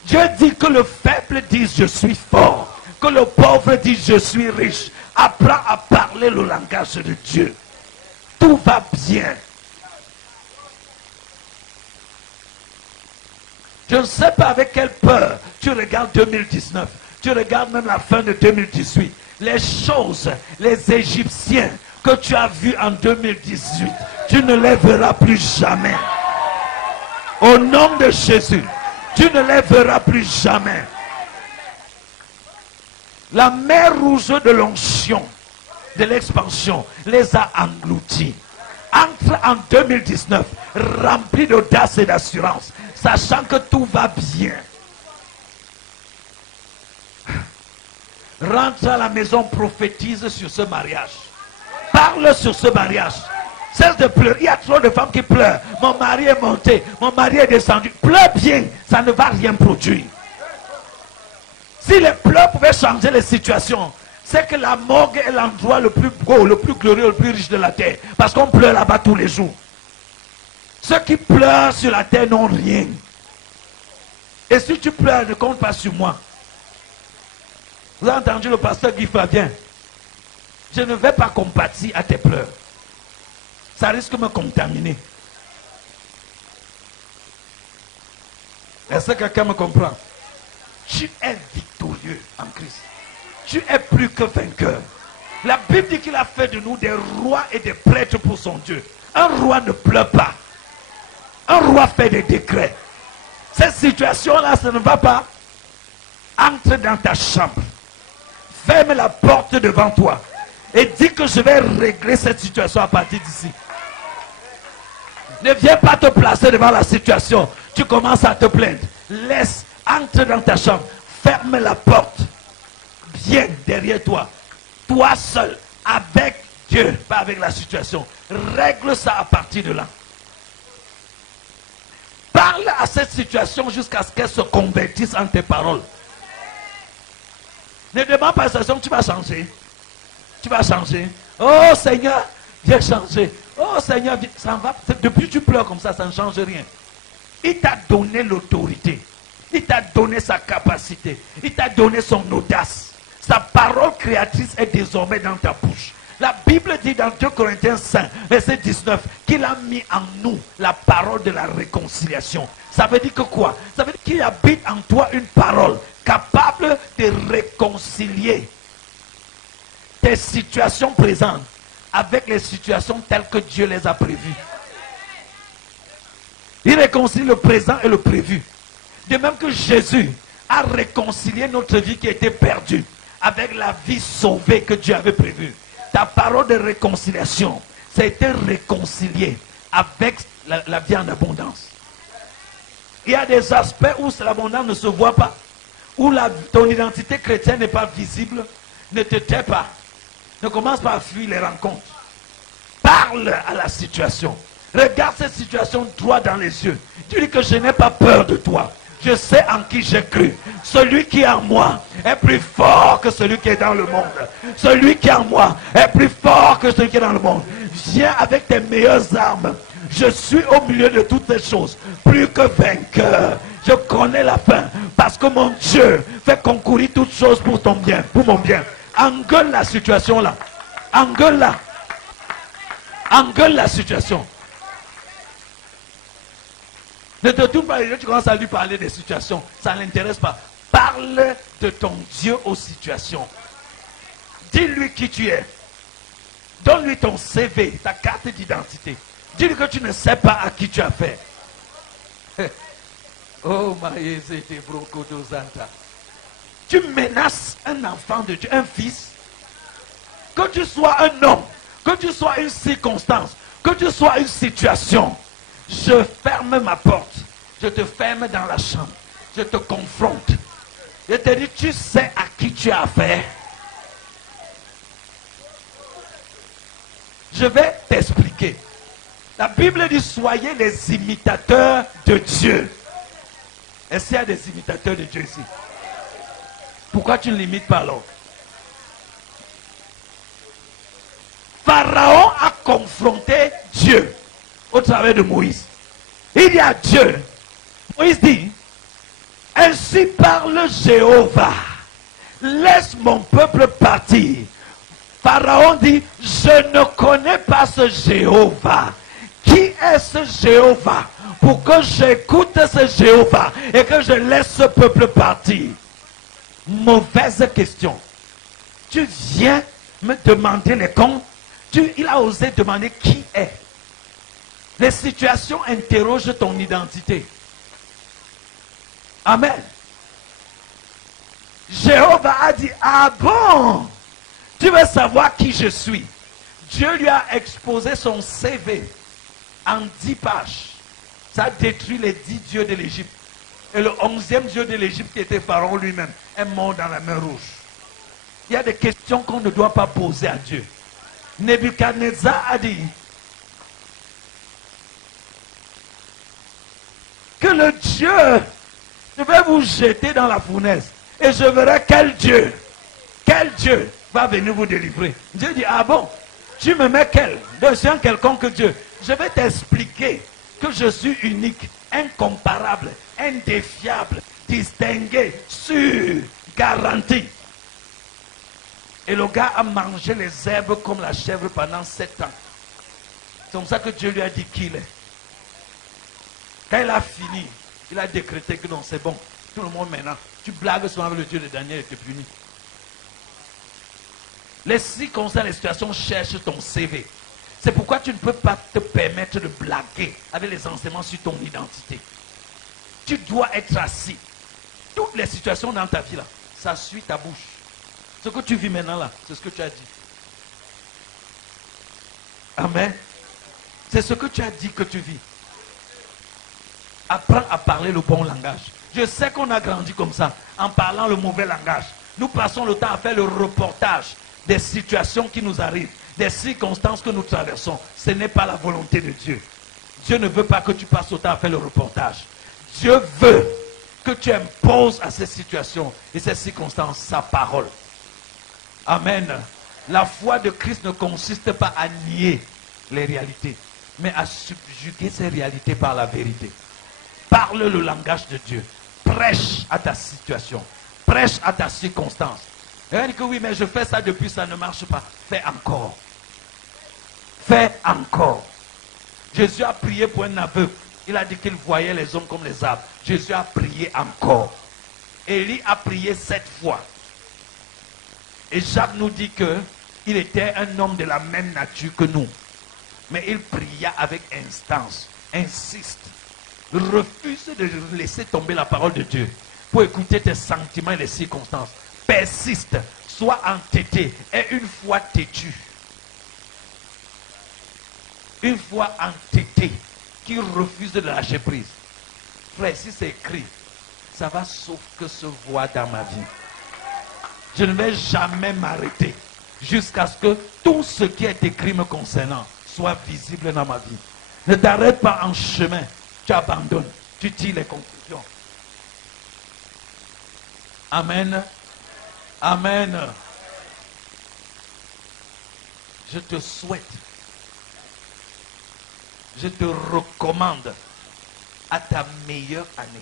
Dieu dit que le faible dise je suis fort. Que le pauvre dise je suis riche. Apprends à parler le langage de Dieu. Tout va bien. Je ne sais pas avec quelle peur tu regardes 2019. Tu regardes même la fin de 2018. Les choses, les Égyptiens que tu as vus en 2018, tu ne les verras plus jamais. Au nom de Jésus, tu ne les verras plus jamais. La mer rouge de l'onction, de l'expansion, les a engloutis. Entre en 2019 rempli d'audace et d'assurance, sachant que tout va bien. Rentre à la maison, prophétise sur ce mariage. Parle sur ce mariage. Cesse de pleurer. Il y a trop de femmes qui pleurent. Mon mari est monté, mon mari est descendu. Pleure bien, ça ne va rien produire. Si les pleurs pouvaient changer les situations, c'est que la morgue est l'endroit le plus beau, le plus glorieux, le plus riche de la terre. Parce qu'on pleure là-bas tous les jours. Ceux qui pleurent sur la terre n'ont rien. Et si tu pleures, ne compte pas sur moi. Vous avez entendu le pasteur Guy Fabien? Je ne vais pas compatir à tes pleurs. Ça risque de me contaminer. Est-ce que quelqu'un me comprend? Tu es victorieux en Christ. Tu es plus que vainqueur. La Bible dit qu'il a fait de nous des rois et des prêtres pour son Dieu. Un roi ne pleure pas. Un roi fait des décrets. Cette situation-là, ça ne va pas. Entre dans ta chambre. Ferme la porte devant toi. Et dis que je vais régler cette situation à partir d'ici. Ne viens pas te placer devant la situation. Tu commences à te plaindre. Laisse, entre dans ta chambre. Ferme la porte. Viens derrière toi. Toi seul, avec Dieu, pas avec la situation. Règle ça à partir de là. Parle à cette situation jusqu'à ce qu'elle se convertisse en tes paroles. Ne demande pas à cette situation, tu vas changer. Tu vas changer. Oh Seigneur, viens changer. Oh Seigneur, ça va. Depuis que tu pleures comme ça ne change rien. Il t'a donné l'autorité. Il t'a donné sa capacité. Il t'a donné son audace. Sa parole créatrice est désormais dans ta bouche. La Bible dit dans 2 Corinthiens 5, verset 19, qu'il a mis en nous la parole de la réconciliation. Ça veut dire que quoi? Ça veut dire qu'il habite en toi une parole capable de réconcilier tes situations présentes avec les situations telles que Dieu les a prévues. Il réconcilie le présent et le prévu. De même que Jésus a réconcilié notre vie qui était perdue avec la vie sauvée que Dieu avait prévue. Ta parole de réconciliation, ça a été réconcilié avec la vie en abondance. Il y a des aspects où l'abondance ne se voit pas, où ton identité chrétienne n'est pas visible. Ne te tais pas. Ne commence pas à fuir les rencontres. Parle à la situation. Regarde cette situation droit dans les yeux. Dis que je n'ai pas peur de toi. Je sais en qui j'ai cru. Celui qui est en moi est plus fort que celui qui est dans le monde. Celui qui est en moi est plus fort que celui qui est dans le monde. Viens avec tes meilleures armes. Je suis au milieu de toutes ces choses. Plus que vainqueur. Je connais la fin. Parce que mon Dieu fait concourir toutes choses pour ton bien. Pour mon bien. Engueule la situation là. Engueule la. Engueule la situation. Ne te tourne pas les yeux, tu commences à lui parler des situations. Ça ne l'intéresse pas. Parle de ton Dieu aux situations. Dis-lui qui tu es. Donne-lui ton CV, ta carte d'identité. Dis-lui que tu ne sais pas à qui tu as fait. Oh, Maïzete Brokodozanta. Tu menaces un enfant de Dieu, un fils. Que tu sois un homme, que tu sois une circonstance, que tu sois une situation. Je ferme ma porte. Je te ferme dans la chambre. Je te confronte. Je te dis, tu sais à qui tu as affaire. Je vais t'expliquer. La Bible dit, soyez les imitateurs de Dieu. Est-ce qu'il y a des imitateurs de Dieu ici? Pourquoi tu ne l'imites pas alors? Pharaon a confronté Dieu au travers de Moïse. Il y a Dieu. Moïse dit, ainsi parle Jéhovah, laisse mon peuple partir. Pharaon dit, je ne connais pas ce Jéhovah. Qui est ce Jéhovah? Pour que j'écoute ce Jéhovah et que je laisse ce peuple partir. Mauvaise question. Tu viens me demander les comptes. Il a osé demander qui est. Les situations interrogent ton identité. Amen. Jéhovah a dit, ah bon, tu veux savoir qui je suis. Dieu lui a exposé son CV en 10 pages. Ça a détruit les 10 dieux de l'Égypte. Et le 11e dieu de l'Égypte, qui était Pharaon lui-même, est mort dans la mer rouge. Il y a des questions qu'on ne doit pas poser à Dieu. Nebuchadnezzar a dit que le Dieu, je vais vous jeter dans la fournaise et je verrai quel Dieu va venir vous délivrer. Dieu dit, ah bon, tu me mets de un quelconque Dieu. Je vais t'expliquer que je suis unique, incomparable, indéfiable, distingué, sûr, garanti. Et le gars a mangé les herbes comme la chèvre pendant 7 ans. C'est comme ça que Dieu lui a dit qui il est. Quand il a fini, il a décrété que non, c'est bon. Tout le monde maintenant, tu blagues souvent avec le Dieu de Daniel et te punis. Les circonstances, les situations cherchent ton CV. C'est pourquoi tu ne peux pas te permettre de blaguer avec les enseignements sur ton identité. Tu dois être assis. Toutes les situations dans ta vie là, ça suit ta bouche. Ce que tu vis maintenant là, c'est ce que tu as dit. Amen. C'est ce que tu as dit que tu vis. Apprends à parler le bon langage. Je sais qu'on a grandi comme ça, en parlant le mauvais langage. Nous passons le temps à faire le reportage des situations qui nous arrivent, des circonstances que nous traversons. Ce n'est pas la volonté de Dieu. Dieu ne veut pas que tu passes le temps à faire le reportage. Dieu veut que tu imposes à ces situations et ces circonstances sa parole. Amen. La foi de Christ ne consiste pas à nier les réalités, mais à subjuguer ces réalités par la vérité. Parle le langage de Dieu. Prêche à ta situation. Prêche à ta circonstance. Et on dit que oui, mais je fais ça depuis, ça ne marche pas. Fais encore. Fais encore. Jésus a prié pour un aveugle. Il a dit qu'il voyait les hommes comme les arbres. Jésus a prié encore. Élie a prié 7 fois. Et Jacques nous dit qu'il était un homme de la même nature que nous. Mais il pria avec instance. Insiste. Refuse de laisser tomber la parole de Dieu pour écouter tes sentiments et les circonstances. Persiste. Sois entêté. Et une fois têtu. Une fois entêté. Qui refuse de lâcher prise. Frère, si c'est écrit, ça va sauf que se voir dans ma vie. Je ne vais jamais m'arrêter jusqu'à ce que tout ce qui est écrit me concernant soit visible dans ma vie. Ne t'arrête pas en chemin. Tu abandonnes. Tu tires les conclusions. Amen. Amen. Je te souhaite, je te recommande à ta meilleure année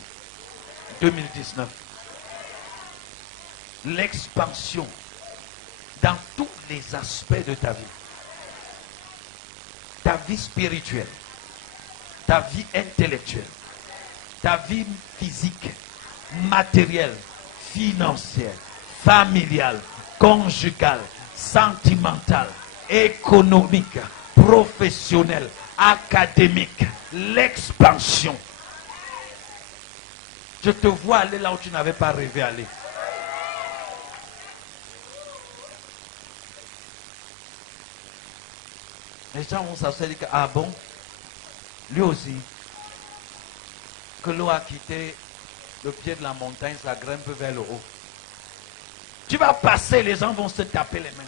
2019 l'expansion dans tous les aspects de ta vie spirituelle, ta vie intellectuelle, ta vie physique, matérielle, financière, familiale, conjugale, sentimentale, économique, professionnelle, académique, l'expansion. Je te vois aller là où tu n'avais pas rêvé aller. Les gens vont s'asseoir et dire que, ah bon, lui aussi, que l'eau a quitté le pied de la montagne, ça grimpe vers le haut. Tu vas passer, les gens vont se taper les mains.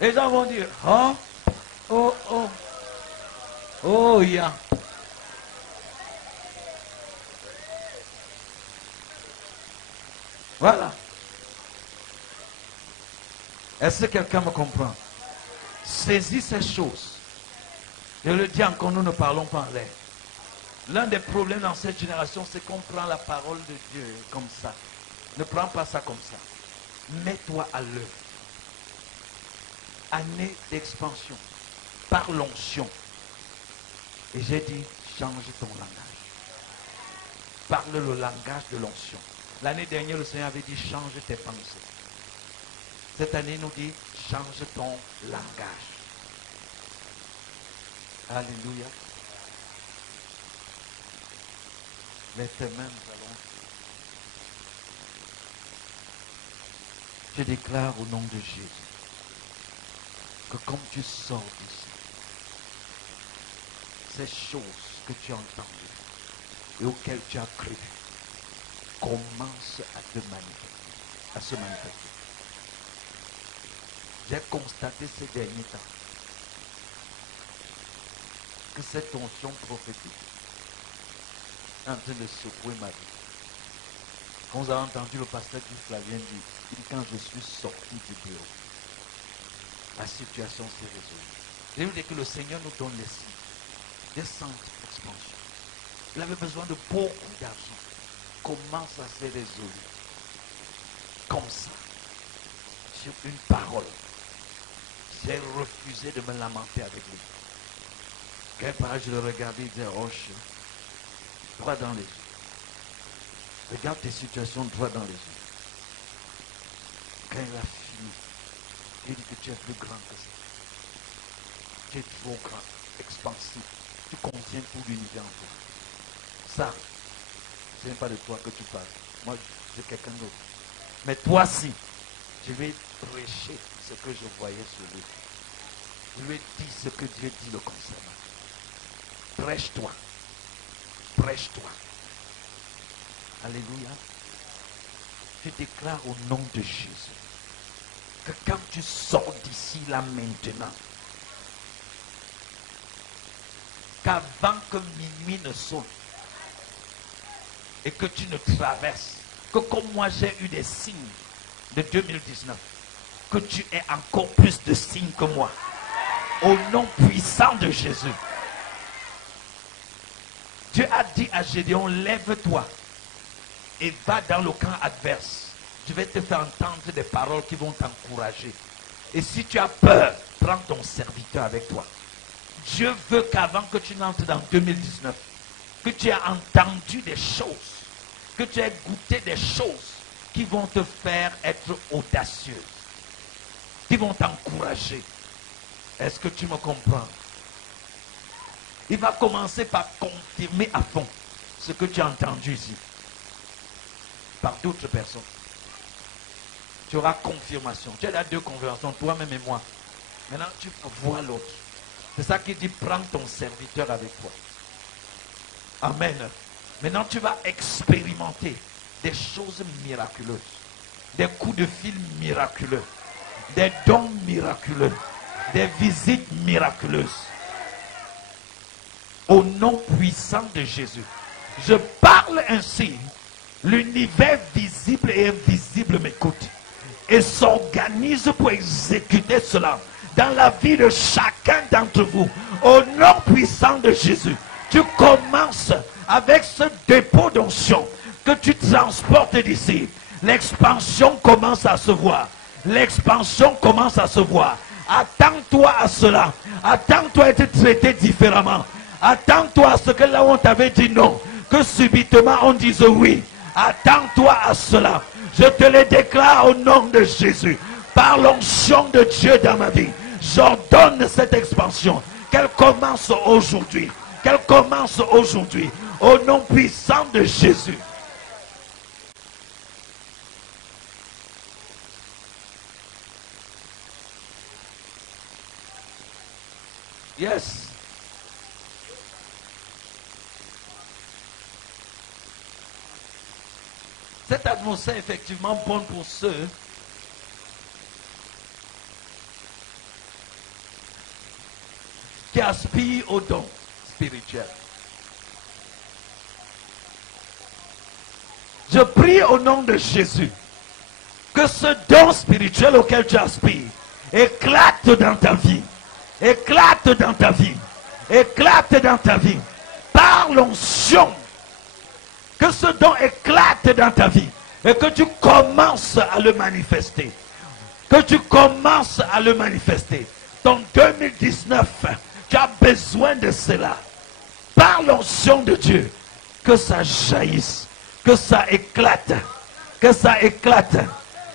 Les gens vont dire, oh, oh, oh, oh, yeah. Voilà. Est-ce que quelqu'un me comprend? Saisis ces choses. Je le dis encore, nous ne parlons pas en l'air. L'un des problèmes dans cette génération, c'est qu'on prend la parole de Dieu comme ça. Ne prends pas ça comme ça. Mets-toi à l'œuvre. Année d'expansion. Par l'onction. Et j'ai dit, change ton langage. Parle le langage de l'onction. L'année dernière, le Seigneur avait dit, change tes pensées. Cette année, il nous dit, change ton langage. Alléluia. Lève tes mains, nous allons. Je déclare au nom de Jésus que comme tu sors d'ici, ces choses que tu as entendues et auxquelles tu as cru commencent à se manifester. J'ai constaté ces derniers temps que cette onction prophétique est en train de secouer ma vie. Quand vous avez entendu le pasteur Guy Flavien dire, quand je suis sorti du bureau, la situation s'est résolue. Je veux dire que le Seigneur nous donne les signes, des centres d'expansion. Il avait besoin de beaucoup d'argent. Comment ça s'est résolu? Comme ça, sur une parole. J'ai refusé de me lamenter avec lui. Quelque part, je le regardais et disais, oh, droit dans les yeux. Regarde tes situations droit dans les yeux. Quand il a fini, il dit que tu es plus grand que ça. Tu es trop grand, expansif. Tu contiens tout l'univers en toi. Ça, ce n'est pas de toi que tu parles. Moi, c'est quelqu'un d'autre. Mais toi, si, je vais prêcher ce que je voyais sur lui. lui dis ce que Dieu dit le concernant. Prêche-toi. Prêche-toi. Alléluia. Je déclare au nom de Jésus que quand tu sors d'ici là maintenant, qu'avant que minuit ne sonne et que tu ne traverses, que comme moi j'ai eu des signes de 2019, que tu aies encore plus de signes que moi. Au nom puissant de Jésus. Dieu a dit à Gédéon, lève-toi et va dans le camp adverse. Je vais te faire entendre des paroles qui vont t'encourager. Et si tu as peur, prends ton serviteur avec toi. Dieu veut qu'avant que tu n'entres dans 2019, que tu aies entendu des choses, que tu aies goûté des choses qui vont te faire être audacieux, qui vont t'encourager. Est-ce que tu me comprends? Il va commencer par confirmer à fond ce que tu as entendu ici par d'autres personnes. Tu auras confirmation. Tu as là deux confirmations, toi-même et moi. Maintenant, tu vois l'autre. C'est ça qui dit, prends ton serviteur avec toi. Amen. Maintenant, tu vas expérimenter des choses miraculeuses, des coups de fil miraculeux, des dons miraculeux, des visites miraculeuses. Au nom puissant de Jésus, je parle ainsi. L'univers visible et invisible m'écoute et s'organise pour exécuter cela dans la vie de chacun d'entre vous. Au nom puissant de Jésus, tu commences avec ce dépôt d'onction que tu transportes d'ici. L'expansion commence à se voir. L'expansion commence à se voir. Attends-toi à cela. Attends-toi à être traité différemment. Attends-toi à ce que là où on t'avait dit non, que subitement on dise oui. Attends-toi à cela. Je te le déclare au nom de Jésus. Par l'onction de Dieu dans ma vie, j'ordonne cette expansion. Qu'elle commence aujourd'hui. Qu'elle commence aujourd'hui. Au nom puissant de Jésus. Yes. Cette atmosphère est effectivement bonne pour ceux qui aspirent au don spirituel. Je prie au nom de Jésus que ce don spirituel auquel tu aspires éclate dans ta vie. Éclate dans ta vie. Éclate dans ta vie. Par l'onction. Que ce don éclate dans ta vie. Et que tu commences à le manifester. Que tu commences à le manifester. Ton 2019, tu as besoin de cela. Par l'onction de Dieu. Que ça jaillisse. Que ça éclate. Que ça éclate.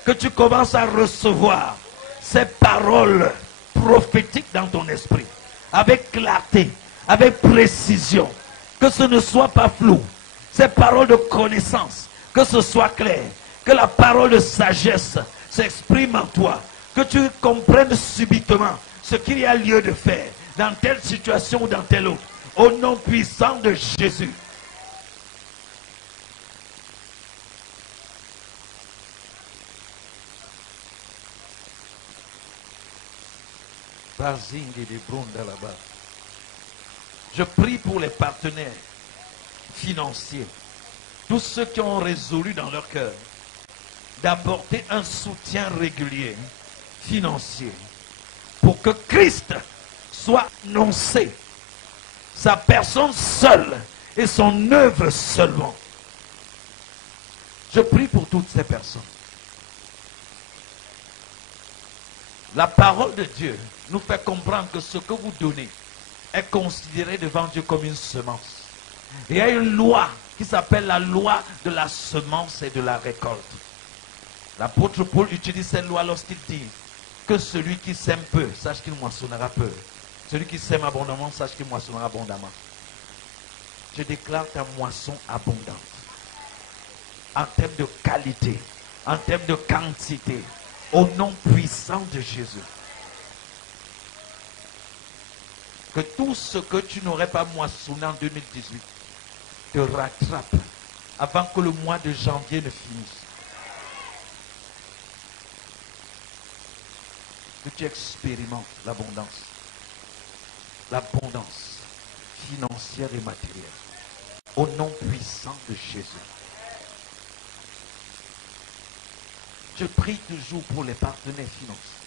Que tu commences à recevoir ces paroles prophétiques dans ton esprit. Avec clarté. Avec précision. Que ce ne soit pas flou. Ces paroles de connaissance. Que ce soit clair. Que la parole de sagesse s'exprime en toi. Que tu comprennes subitement ce qu'il y a lieu de faire. Dans telle situation ou dans telle autre. Au nom puissant de Jésus. Je prie pour les partenaires financiers, tous ceux qui ont résolu dans leur cœur d'apporter un soutien régulier financier pour que Christ soit annoncé, sa personne seule et son œuvre seulement. Je prie pour toutes ces personnes. La parole de Dieu nous fait comprendre que ce que vous donnez est considéré devant Dieu comme une semence. Il y a une loi qui s'appelle la loi de la semence et de la récolte. L'apôtre Paul utilise cette loi lorsqu'il dit que celui qui sème peu, sache qu'il moissonnera peu. Celui qui sème abondamment, sache qu'il moissonnera abondamment. Je déclare ta moisson abondante. En termes de qualité, en termes de quantité, au nom puissant de Jésus. Que tout ce que tu n'aurais pas moissonné en 2018 te rattrape avant que le mois de janvier ne finisse. Que tu expérimentes l'abondance. L'abondance financière et matérielle. Au nom puissant de Jésus. Je prie toujours pour les partenaires financiers.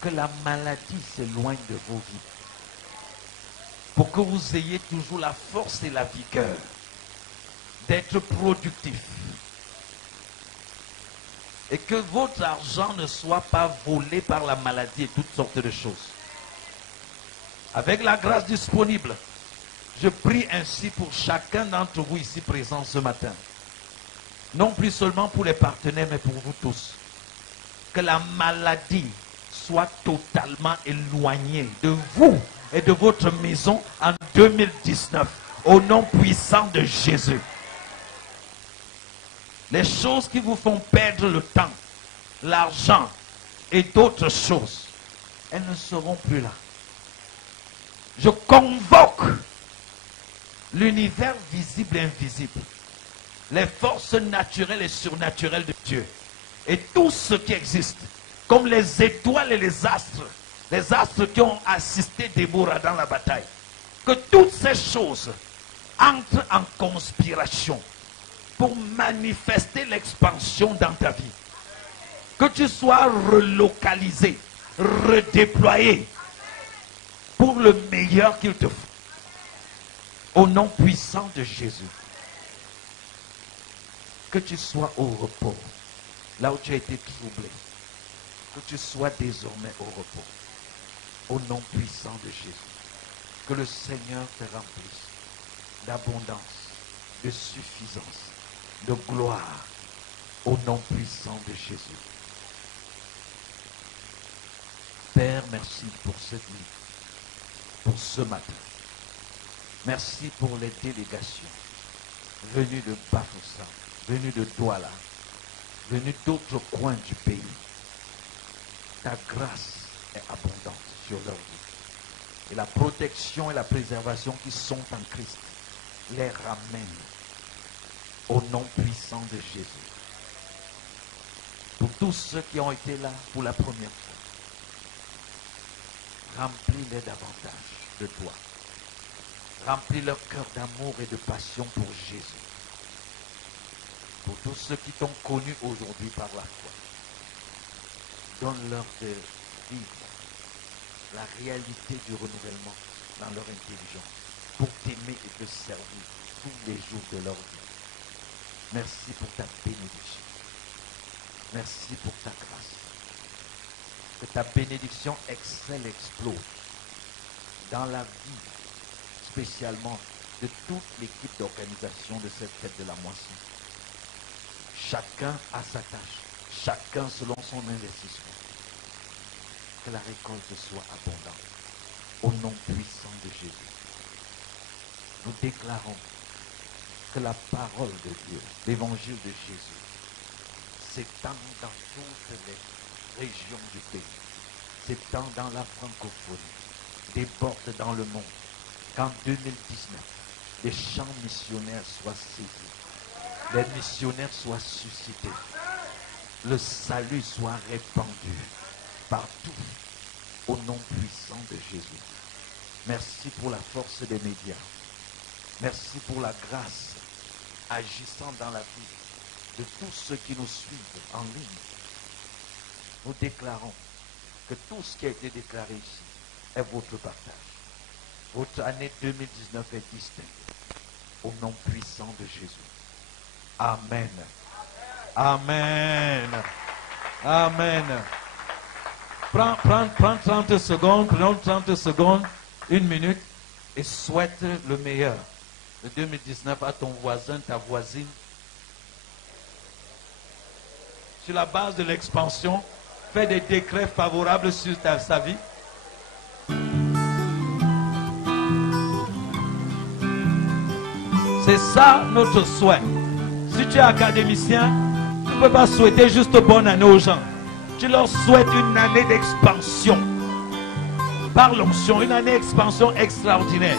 Que la maladie s'éloigne de vos vies. Pour que vous ayez toujours la force et la vigueur d'être productif. Et que votre argent ne soit pas volé par la maladie et toutes sortes de choses. Avec la grâce disponible, je prie ainsi pour chacun d'entre vous ici présents ce matin. Non plus seulement pour les partenaires, mais pour vous tous. Que la maladie soit totalement éloignée de vous et de votre maison en 2019. Au nom puissant de Jésus. Les choses qui vous font perdre le temps, l'argent et d'autres choses, elles ne seront plus là. Je convoque l'univers visible et invisible, les forces naturelles et surnaturelles de Dieu, et tout ce qui existe, comme les étoiles et les astres qui ont assisté Déborah dans la bataille, que toutes ces choses entrent en conspiration pour manifester l'expansion dans ta vie. Que tu sois relocalisé, redéployé pour le meilleur qu'il te faut. Au nom puissant de Jésus. Que tu sois au repos, là où tu as été troublé. Que tu sois désormais au repos. Au nom puissant de Jésus. Que le Seigneur te remplisse d'abondance, de suffisance, de gloire. Au nom puissant de Jésus. Père, merci pour cette nuit, pour ce matin. Merci pour les délégations venues de Bafoussam, venues de Douala, venues d'autres coins du pays. Ta grâce est abondante sur leur vie. Et la protection et la préservation qui sont en Christ les ramènent au nom puissant de Jésus. Pour tous ceux qui ont été là pour la première fois, remplis-les davantage de toi. Remplis leur cœur d'amour et de passion pour Jésus. Pour tous ceux qui t'ont connu aujourd'hui par la foi, donne-leur de vivre la réalité du renouvellement dans leur intelligence pour t'aimer et te servir tous les jours de leur vie. Merci pour ta bénédiction. Merci pour ta grâce. Que ta bénédiction excelle, explose dans la vie, spécialement de toute l'équipe d'organisation de cette fête de la moisson. Chacun a sa tâche, chacun selon son investissement. Que la récolte soit abondante. Au nom puissant de Jésus. Nous déclarons que la parole de Dieu, l'évangile de Jésus, s'étend dans toutes les régions du pays, s'étend dans la francophonie, déborde dans le monde. Qu'en 2019, les champs missionnaires soient saisis, les missionnaires soient suscités, le salut soit répandu partout au nom puissant de Jésus. Merci pour la force des médias. Merci pour la grâce agissant dans la vie de tous ceux qui nous suivent en ligne. Nous déclarons que tout ce qui a été déclaré ici est votre partage. Votre année 2019 est distincte. Au nom puissant de Jésus. Amen. Amen. Amen. Prends 30 secondes, prenons 30 secondes, 1 minute, et souhaite le meilleur de 2019 à ton voisin, ta voisine. Sur la base de l'expansion, fais des décrets favorables sur sa vie. C'est ça notre souhait. Si tu es académicien, tu ne peux pas souhaiter juste bonne année aux gens. Tu leur souhaites une année d'expansion. Par l'onction, une année d'expansion extraordinaire.